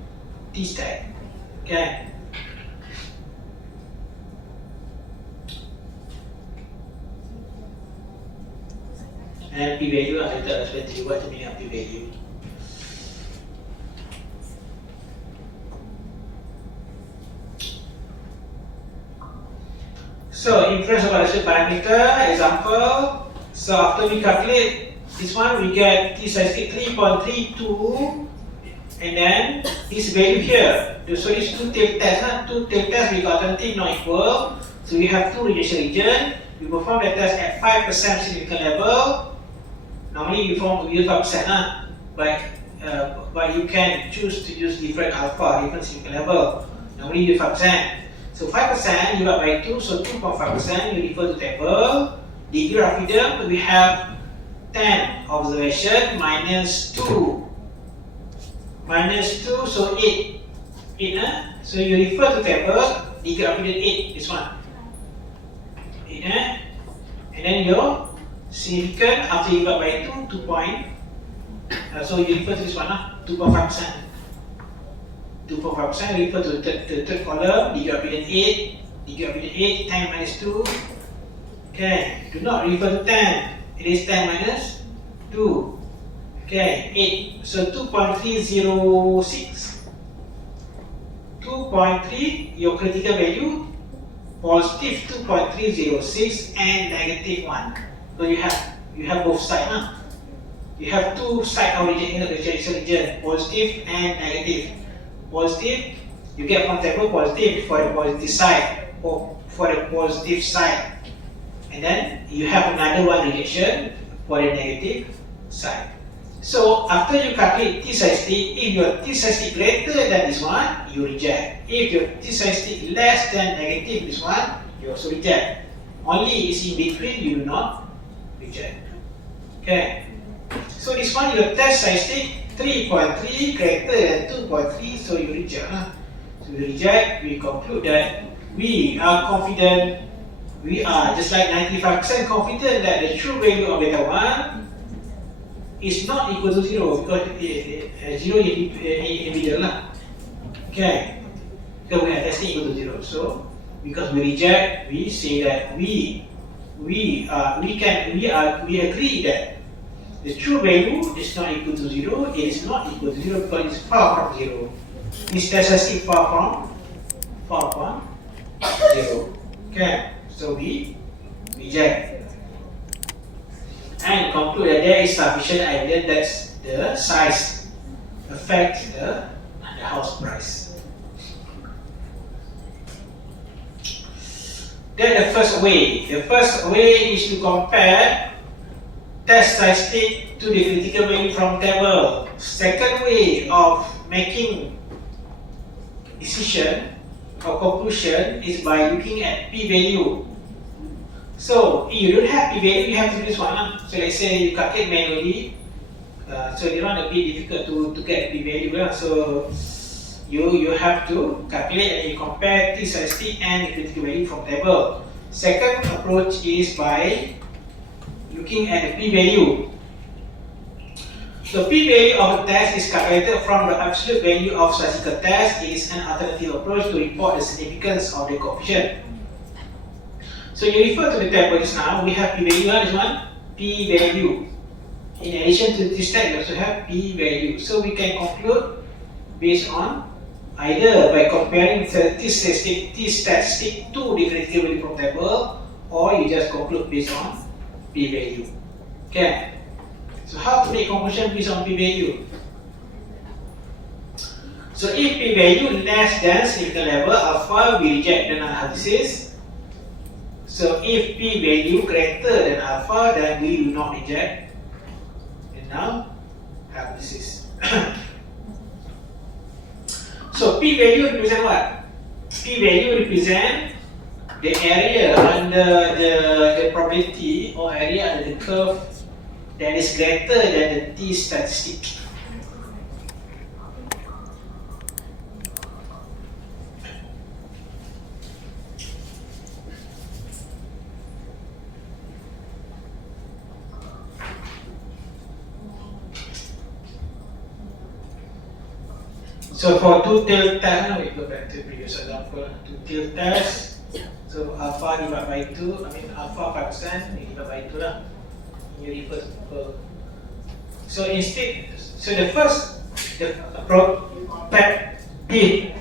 T-stat. Okay. And p-value, I will explain to you what the meaning of p-value. So, influence of validation parameter, example. So, after we calculate this one, we get t-statistic 3.32, and then this value here. So, these two tail tests, we got alternative not equal. So, we have two rejection region. We perform the test at 5% significant level. Normally, we use 5%, but you can choose to use different alpha, different significant level. Normally, you use 5%. So 5% divided by 2, so 2.5%, you refer to table. Degree of freedom, we have 10 observation minus 2. Minus 2, so 8. 8, So you refer to table, degree of freedom 8, this one. 8, And then your significant, after you divide by 2, 2 point. So you refer to this one, 2.5%. 2.5%, refer to the third column, degree of freedom 8, degree of freedom 8, 10 minus 2. Okay, do not refer to 10, it is 10 minus 2. Okay, 8, so 2.306. 2.3, your critical value, positive 2.306 and negative 1. So you have both sides. You have two sides of rejection region, positive and negative. Positive, you get from table positive for the positive side, or for the positive side, and then you have another one rejection for the negative side. So after you calculate t-statistic, if your t-statistic greater than this one, you reject. If your t-statistic less than negative this one, you also reject. Only is in between, you do not reject. Okay. So this one, your test statistic 3.3 greater than 2.3, so you reject. So we reject, we conclude that we are confident, we are just like 95% confident that the true value of beta 1 is not equal to 0 because 0 is individual. Okay, because we are testing equal to 0. So because we reject, we say that we agree that the true value is not equal to 0, it is not equal to 0 because it is far from 0. This statistic far from 0. Okay, so we reject and conclude that there is sufficient evidence that the size affects the house price. Then the first way is to compare test statistic to the critical value from table. Second way of making decision or conclusion is by looking at p-value. So if you don't have p-value, you have to do this one. So let's say you calculate manually. So this one a bit difficult to get p-value. So you have to calculate and you compare t statistic and the critical value from table. Second approach is by looking at the p-value. The p-value of a test is calculated from the absolute value of statistical test. It is an alternative approach to report the significance of the coefficient. So you refer to the table just now, we have p-value, this one, p-value. In addition to this test, we also have p-value. So we can conclude based on either by comparing t statistic to the critical value from table, or you just conclude based on p-value. Okay. So how to make conclusion based on p-value? So if p-value less than significant level alpha, we reject the null hypothesis. So if p-value greater than alpha, then we will not reject the null hypothesis. So p-value represent what? P-value represent the area under the probability or area under the curve that is greater than the t statistic. So for two-tailed test, we go back to the previous example. Two-tailed test. So alpha divided by 2, alpha 5%, you divide by 2 lah. You reverse. So instead, the approach compare p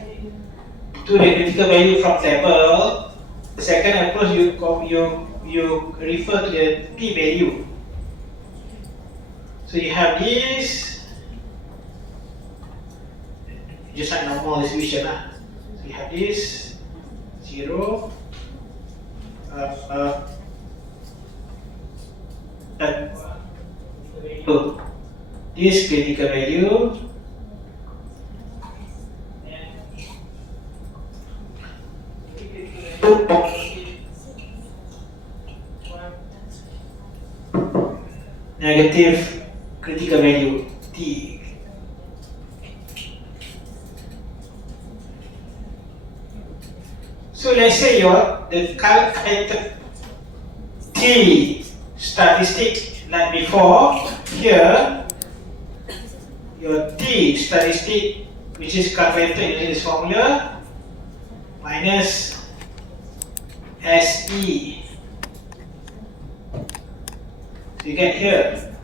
to the critical value from table. The second approach, you refer to the p value. So you have this, just like normal distribution lah. So you have this 0. This critical value negative critical value t. So let's say the calculated t statistic like before. Here your t statistic, which is calculated using this formula, minus SE. So you get here.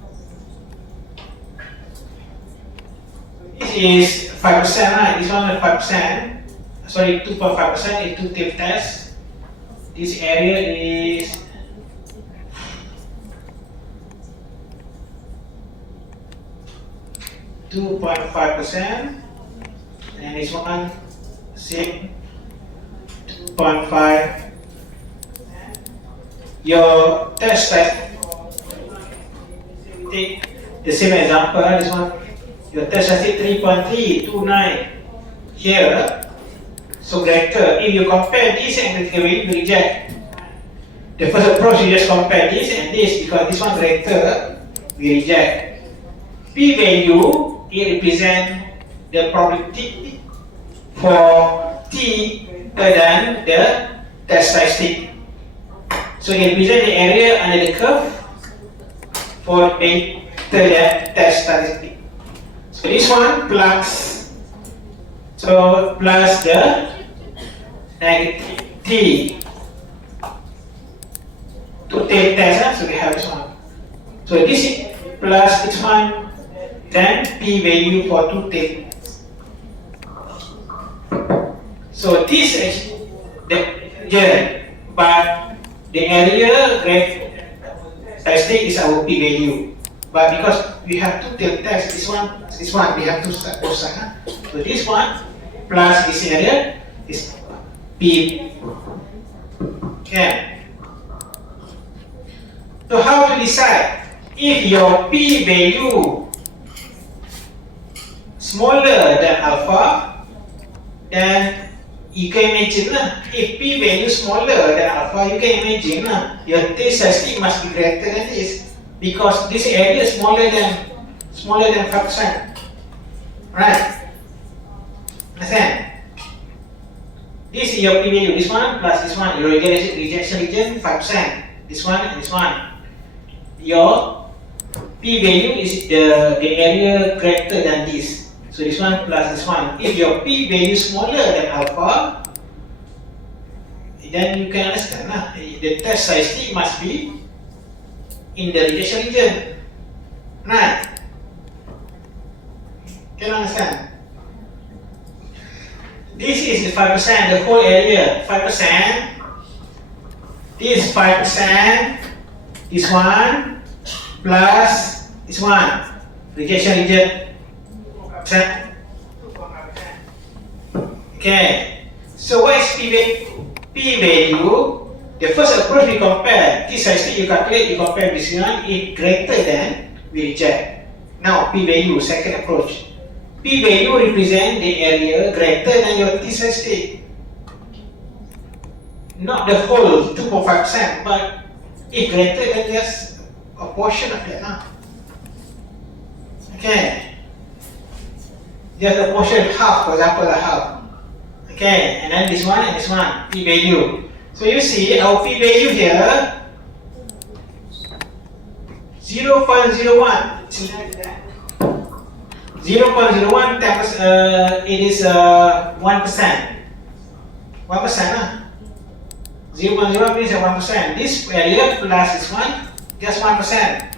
This is 5%, right? This one is 5%. Sorry, 2.5% is two-tailed test. This area is 2.5%, and this one same 2.5. Your test type, take the same example. This one, your test statistic 3.329 here. So greater. If you compare this and critical value, you reject. The first approach, you just compare this and this, because this one greater, we reject. P value, it represents the probability for t greater than the test statistic. So it represents the area under the curve for greater than test statistic. So this one plus, so plus the negative t to take test, so we have this one. So this is plus this one, then p value for two take. So this is the but the area statistic is our p value. But because we have two tail test, this one we have to start both sides. So this one plus this area is p. Okay. So how to decide if your p value smaller than alpha? Then you can imagine if p value smaller than alpha, you can imagine your t statistic must be greater than this, because this area is smaller than 5%, right? Understand? This is your P value, this one plus this one, your rejection region 5%, this one and this one. Your P value is the area greater than this. So this one plus this one. If your P value smaller than alpha, then you can understand the test size T must be in the rejection region. Right? Can you understand? This is 5%, the whole area, 5%. This 5%, this one, plus this one, rejection region, 5%. Okay, so what is P value? P value, the first approach we compare, T size T you calculate, you compare with this one, if greater than, we reject. Now P value, second approach. P value represent the area greater than your T size T. Not the whole 2.5%, but if greater than just a portion of it. Okay. Just a portion, half, for example, half. Okay, and then this one and this one, P value. So you see our P value here 0.01. 0.01 times it is 1%. 1%. 0.01 means 1%. This area plus this one, just 1%.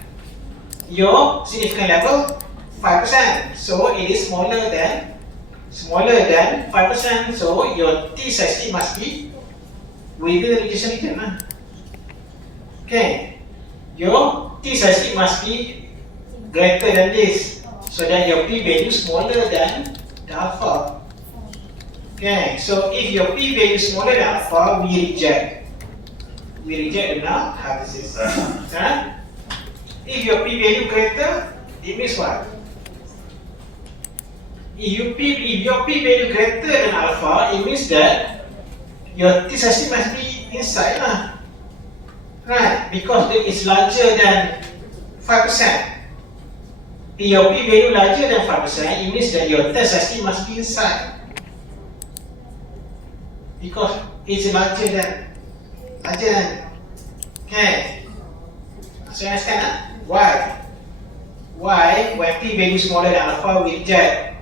Your significant level 5%. So it is smaller than 5%. So your T size T must be within the rejection region. Okay. Your T size T must be greater than this. So that your P value is smaller than the alpha. Okay, so if your P value is smaller than alpha, we reject. We reject the null hypothesis. If your P value greater, it means what? If your P value greater than alpha, it means that your T size T must be inside. Right? Because it is larger than 5%. If your P value larger than 5%, it means that your test size T must be inside. Because it's larger than. Okay. So you understand? Why? Why? When P value smaller than alpha, we reject.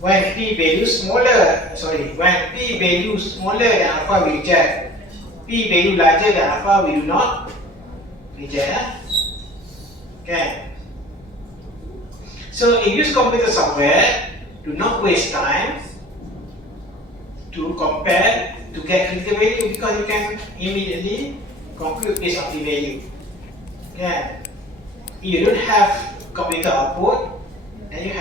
When P value smaller than alpha, we reject. P value larger than alpha, we do not reject. Okay. So in use computer software, do not waste time to compare to get critical value, because you can immediately conclude based on P value. Yeah. If you don't have computer output, then you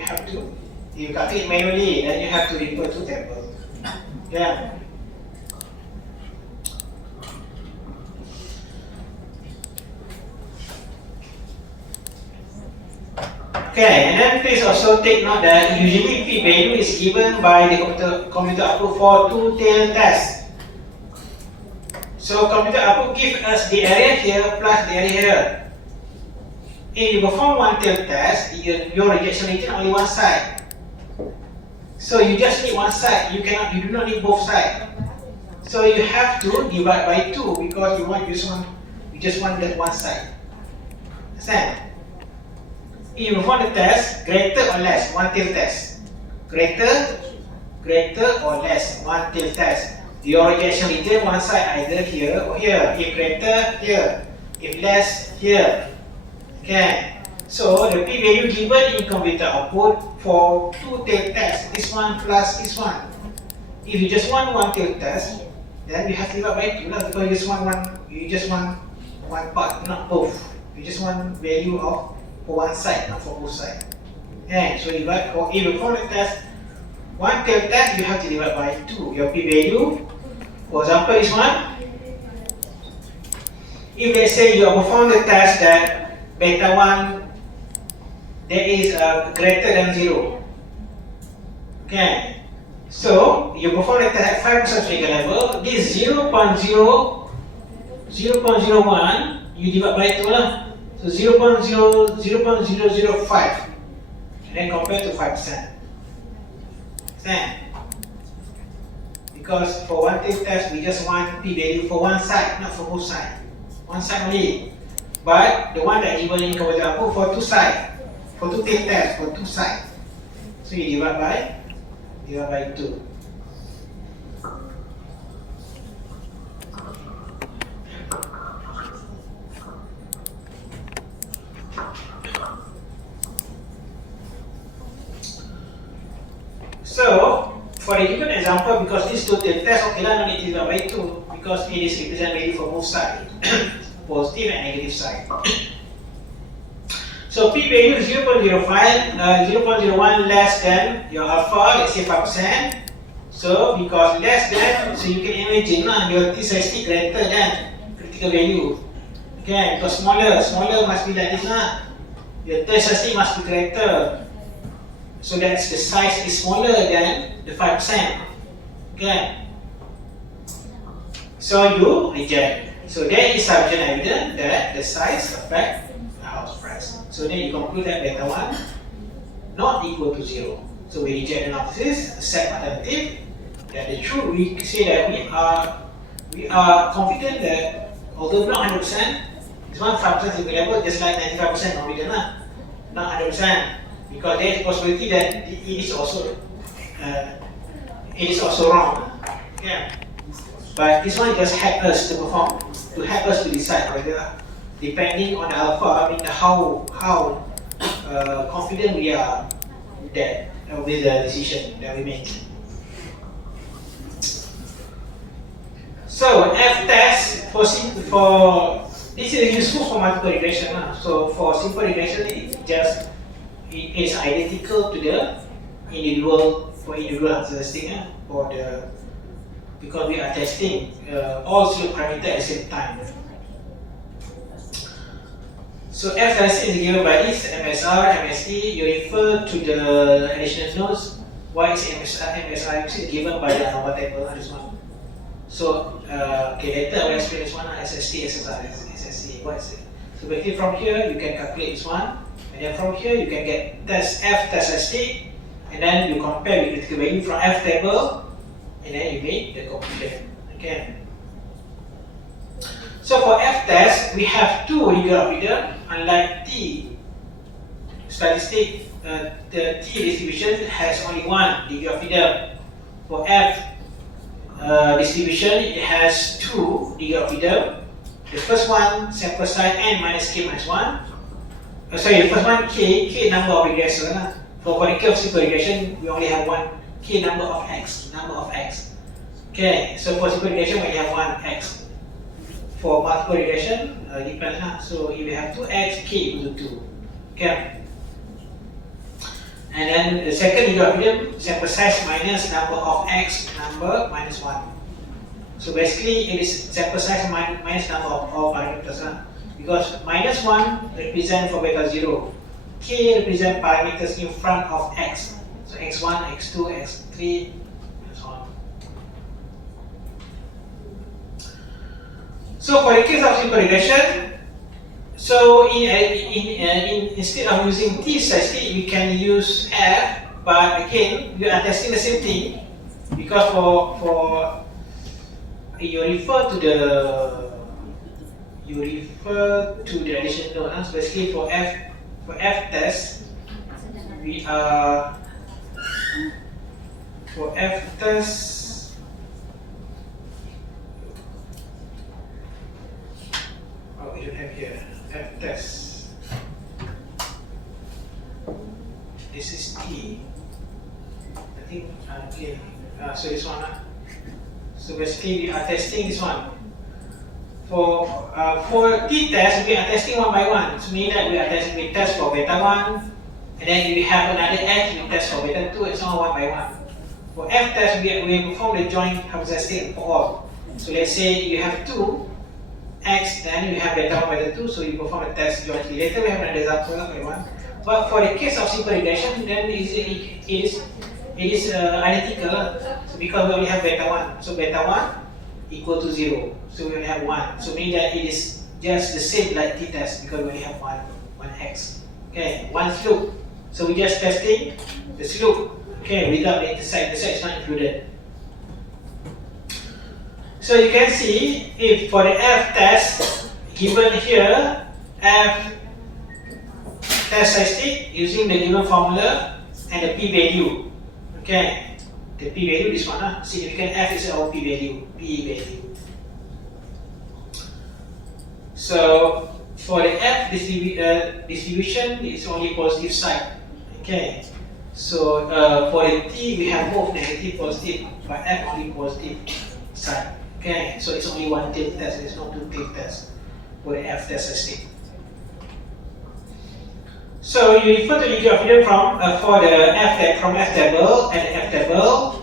have to. If you calculate manually, then you have to refer to table. Yeah. Okay, and then please also take note that usually P value is given by the computer output for two-tailed test. So computer output gives us the area here plus the area here. If you perform one-tailed test, your rejection region only one side. So you just need one side. You do not need both sides. So you have to divide by 2 because you just want that one side. Understand? If you perform the test, greater or less, one-tailed test. Greater or less, one-tailed test. Your rejection region one side either here or here. If greater, here. If less, here. Okay. So the P value given in computer output for two-tailed test, this one plus this one. If you just want one-tailed test, then you have to divide by 2 because you just want one part, not both. You just want value of for one side, not for both sides. Okay, so if you perform the test, one-tailed test, you have to divide by 2. Your P value, for example, this one. If let's say you perform the test that beta 1 there is greater than 0. Okay, so you perform the test at 5% figure level. This 0.01 you divide by 2 lah. So 0.005 and then compare to 5%. Understand? Because for one tail test, we just want p-value for one side, not for both sides. One side only. But the one that given in for example for two sides, for two tail tests, for two sides. So you divide by 2. So, for the given example, because these two tail tests, okay, no need to divide by 2 because it is represent value for both sides, positive and negative side. So p value is 0.05, 0.01 less than your alpha, let's say 5%. So because less than, so you can imagine your t statistic greater than critical value. Okay, because smaller must be like this Your t statistic must be greater. So that the size is smaller than the 5%. Okay. So you reject. So there is sufficient evidence that the size affects the house price. So then you conclude that beta 1 not equal to 0. So we reject the hypothesis, accept alternative. That the truth, we say that we are confident that although not 100%, this one 5% is available, just like 95% confident, not 100%, because there is a possibility that it is also wrong. Yeah. But this one just help us to perform, to help us to decide whether, depending on alpha, I mean how confident we are that with the decision that we make. So F test for this is useful for multiple regression. So for simple regression, it is identical to the individual answer testing because we are testing all slope parameters at the same time. So F test is given by this MSR, MSE. You refer to the additional notes. Why is MSR is given by the ANOVA table? This one. So okay, later I will explain this one. SST, SSR, SSC. What is it? So basically from here you can calculate this one, and then from here you can get F test ST, and then you compare with critical value from F table, and then you make the conclusion. Okay. So for F test, we have two degree of freedom. Unlike T statistic, the T distribution has only one degree of freedom. For F distribution, it has two degree of freedom. The first one, sample size n minus k minus 1. The first one, k number of regressors. For the case of simple regression, we only have one k number of x. Okay, so for simple regression, we have one x. For multiple regression, depends. So if we have 2x, k equal to 2. Okay. And then the second degree of freedom, sample size minus number of x number minus 1. So basically, it is sample size minus number of all parameters. Because minus 1 represents for beta 0. K represents parameters in front of x. So x1, x2, x3, and so on. So for the case of simple regression, so instead of using T statistic, we can use F, but again, we are testing the same thing because for you refer to the additional note. Especially for F test, we are for F test. Oh, we don't have here. F test. This is T. I think okay. So this one. So basically, we are testing this one. For T test, we are testing one by one. So meaning that we test for beta 1, and then we have another X, we test for beta 2, and so on one by one. For F test, we perform the joint hypothesis for all. So let's say you have two X, then you have beta 1, beta 2, so you perform a test jointly. Later we have another example by one. But for the case of simple regression, then it is identical. So because we only have beta 1, so beta 1 equal to 0. So we only have 1. So meaning that it is just the same like T test because we only have one X. Okay, one slope. So we just testing the slope. Okay, without the intersect is not included. So you can see if for the F test given here, F test statistic using the given formula and the p value. Okay, the p value this one, significant F is our p value. So for the F distribution, it's only positive side. Okay, so for the T we have both negative, positive, but F only positive side. Okay, so it's only one tail test. There's no two tail test for the F test statistic. So you refer to degree of freedom from for the from F table and the F table,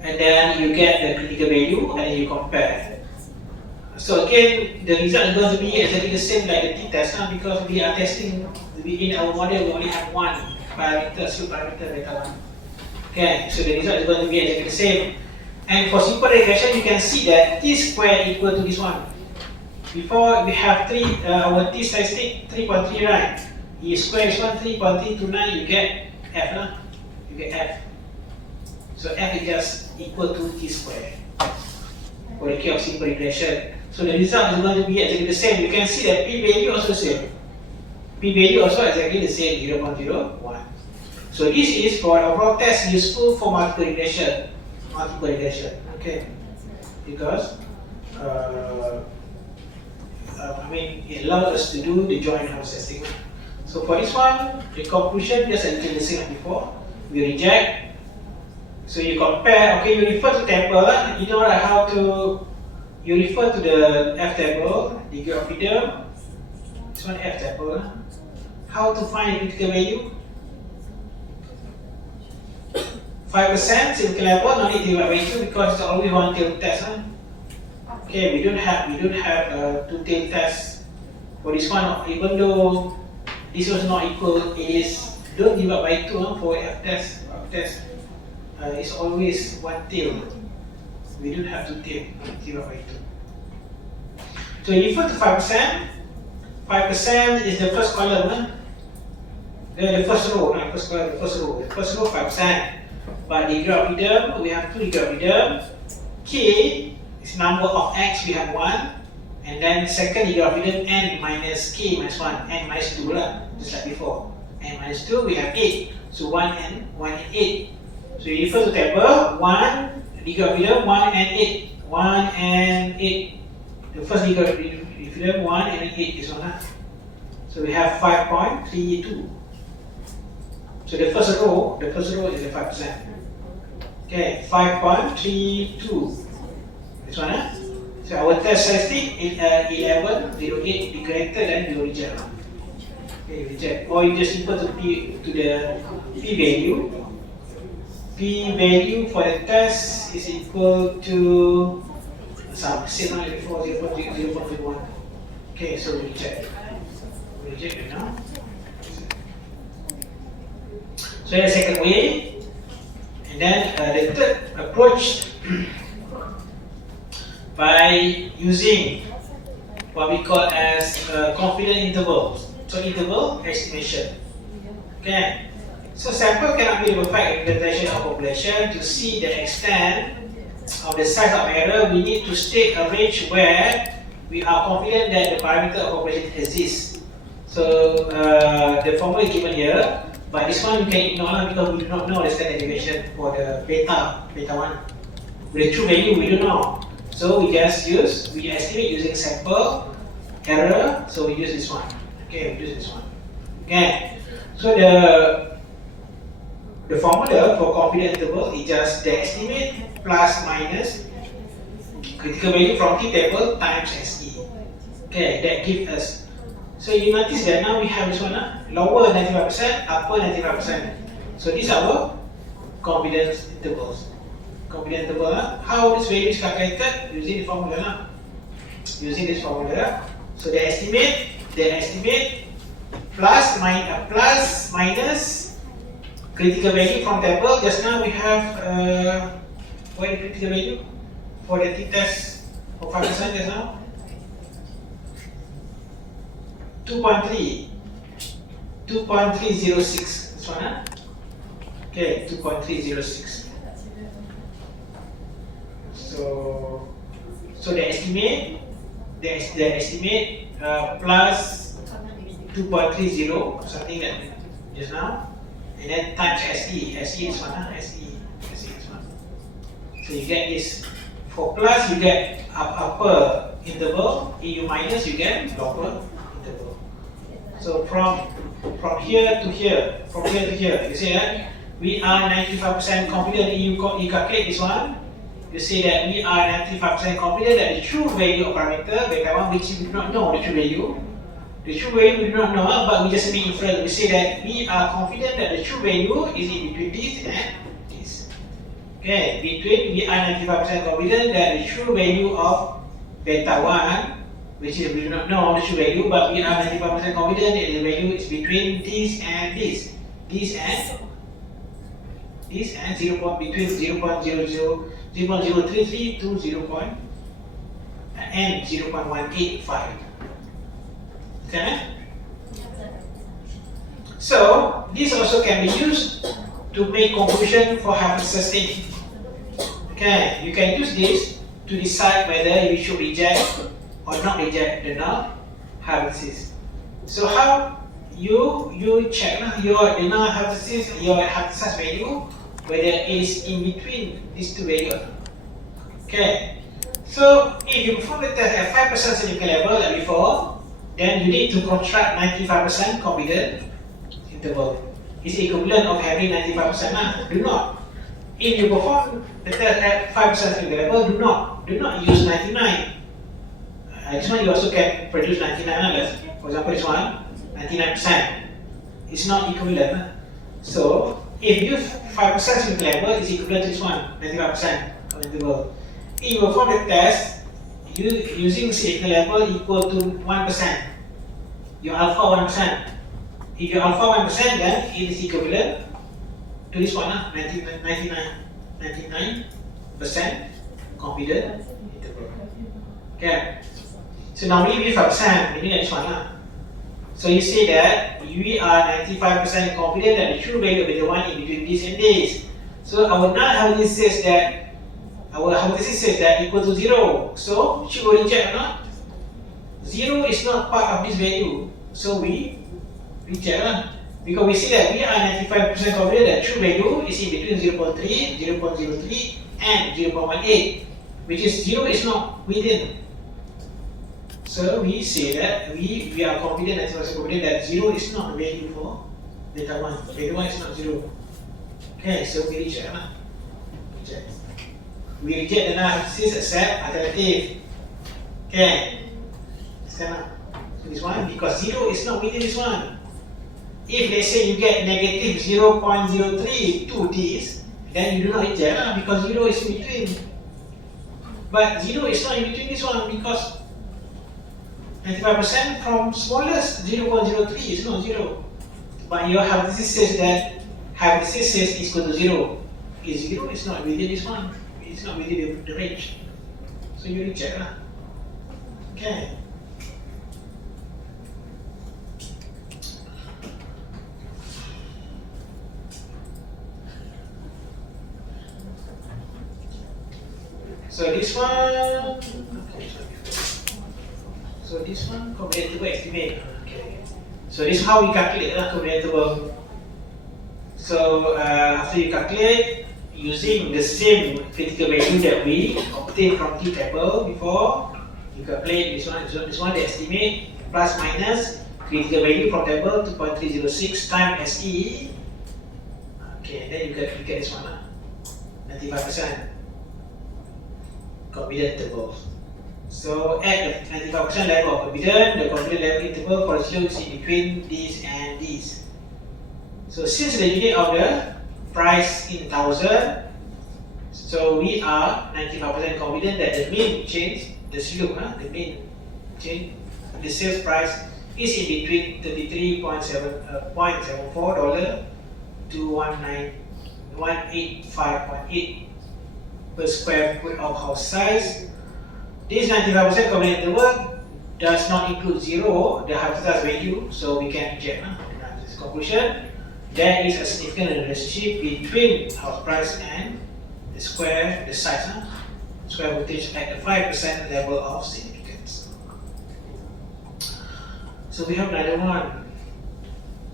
and then you get the critical value and then you compare. So again, the result is going to be exactly the same like the t-test because we are testing in our model. We only have one parameter, parameter beta 1. Okay, so the result is going to be exactly the same. And for simple regression, you can see that t squared equal to this one. Before we have our t statistic 3.3, right? E squared is 1, 3.329. You get f, no? You get f. So f is just equal to t squared for the case of simple regression. So the result is going to be exactly the same. You can see that p value also the same. P value also exactly the same, 0.01. So this is for overall test useful for multiple regression. Okay, because it allows us to do the joint house testing. So for this one, the conclusion just as the same as before. We reject. So you compare. Okay, you refer to table. You know how to. You refer to the F table, degree of freedom. This one F table. How to find a critical value? 5% significant level, no need to divide by 2 because it's always one tail test. Okay, we don't have two tail tests for this one. Even though this was not equal, it is don't divide by 2 for F test. It's always one tail. We don't have two tail, divide by 2. So you refer to 5%. 5% is the first column. The first row, not first column, the first row. The first row 5%. But degree of freedom, we have 2 degree of freedom. K is number of x, we have 1. And then second degree of freedom, n minus k minus 1, n minus 2 just like before. N minus 2, we have 8. So 1 and 8. So you refer to table, 1 degree of freedom, 1 and 8. 1 and 8. The first degree of freedom, 1 and 8 is 1. So we have 5.32. So the first row is the 5%. Okay, 5.32. This one, So our test statistic is 11, 08, be greater than you reject. Okay, you reject. Or you just equal to the p value. P value for the test is equal to same as before, 0.01. Okay, so we reject. We reject it now. So the second way, and then the third approach by using what we call as confidence intervals. So interval estimation. Okay. So sample cannot be the perfect representation of population. To see the extent of the size of error, we need to state a range where we are confident that the parameter of population exists. So the formula is given here. But this one we can ignore because we do not know the standard deviation for the beta 1. For the true value we don't know. So we just we estimate using sample error. So we use this one. Okay, we use this one. Okay. So the formula for confidence interval is just the estimate plus minus critical value from t table times SE. Okay, that gives us. So you notice that now we have this one, lower 95%, upper 95%. So these are our confidence intervals. Confidence interval, how this value is calculated? Using the formula. Using this formula. So the estimate plus minus critical value from table. Just now we have what is the critical value for the t-test for 5% just now? 2.306. This one, Okay, 2.306. So the estimate, plus 2.30, something that just now, and then times SE. SE is one, SE is one. So you get this. For plus, you get upper interval. EU minus, you get lower interval. So from here to here, you see that we are 95% confident you calculate this one. You say that we are 95% confident that the true value of parameter beta 1, which we do not know the true value. The true value we do not know, but we just make inference. We say that we are confident that the true value is in between this and this. Okay, we are 95% confident that the true value of beta 1, which is we do not know the true value, but we are 95% confident that the value is between this and this. This and 0. Between 0.033 to 0.185. Okay? So this also can be used to make conclusion for hypothesis A. Okay, you can use this to decide whether you should reject or not reject the null hypothesis. So how you check your null hypothesis, your hypothesis value, whether it is in between these two values. Okay, so if you perform the test at 5% significant level like before, then you need to construct 95% confident interval. It's equivalent of having 95%. Do not. If you perform the test at 5% significant level, do not use 99. This one you also can produce 99. For example, this one 99%. It's not equivalent. So if you use 5% significant level, is equivalent to this one 95% interval. If you perform the test using significant level equal to 1%, your alpha 1%. If your alpha 1%, then it is equivalent to this one, 99% confident interval. Okay. So normally we 5%, meaning this one. So you say that we are 95% confident that the true value of beta 1 in between this and this. So our null hypothesis says that equal to 0. So should we reject or not? 0 is not part of this value. So we reject because we see that we are 95% confident that true value is in between 0.3, 0.03 and 0.18, which is 0 is not within. So we say that we are confident, 95% confident that 0 is not the value for beta 1. Beta 1 is not 0. Okay, so we reject. We reject the null hypothesis except alternative. Okay. So this one, because 0 is not within this one. If let's say you get negative 0.03 to this, then you do not reject because 0 is in between. But 0 is not in between this one because 95% from smallest 0.03 is not 0. But your hypothesis says that hypothesis says equal to 0. Is 0 is not within this one. It's not within the range. So you reject. Okay. So this one, okay, so this one combinable estimate. Okay. So this is how we calculate combinable. So after you calculate using the same critical value that we obtained from the table before, you calculate this one the estimate plus minus critical value from table 2.306 times SE. Okay, and then you get this one 95%. Confident interval. So at the 95% level of confidence, the confidence level interval for the slope is in between this and this. So since the unit of the price in 1000, so we are 95% confident that the mean change, the slope, the mean change, the sales price is in between $33.74 to 185.8 per square foot of house size. This 95% confident interval does not include 0, the hypothesis value, so we can reject this conclusion. there is a significant relationship between house price and the square, the size, square voltage at the 5% level of significance. So we have another one,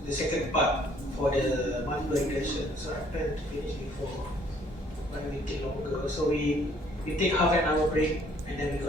the second part for the multiple regression. So I plan to finish before, but we take longer. So we take half an hour break and then we go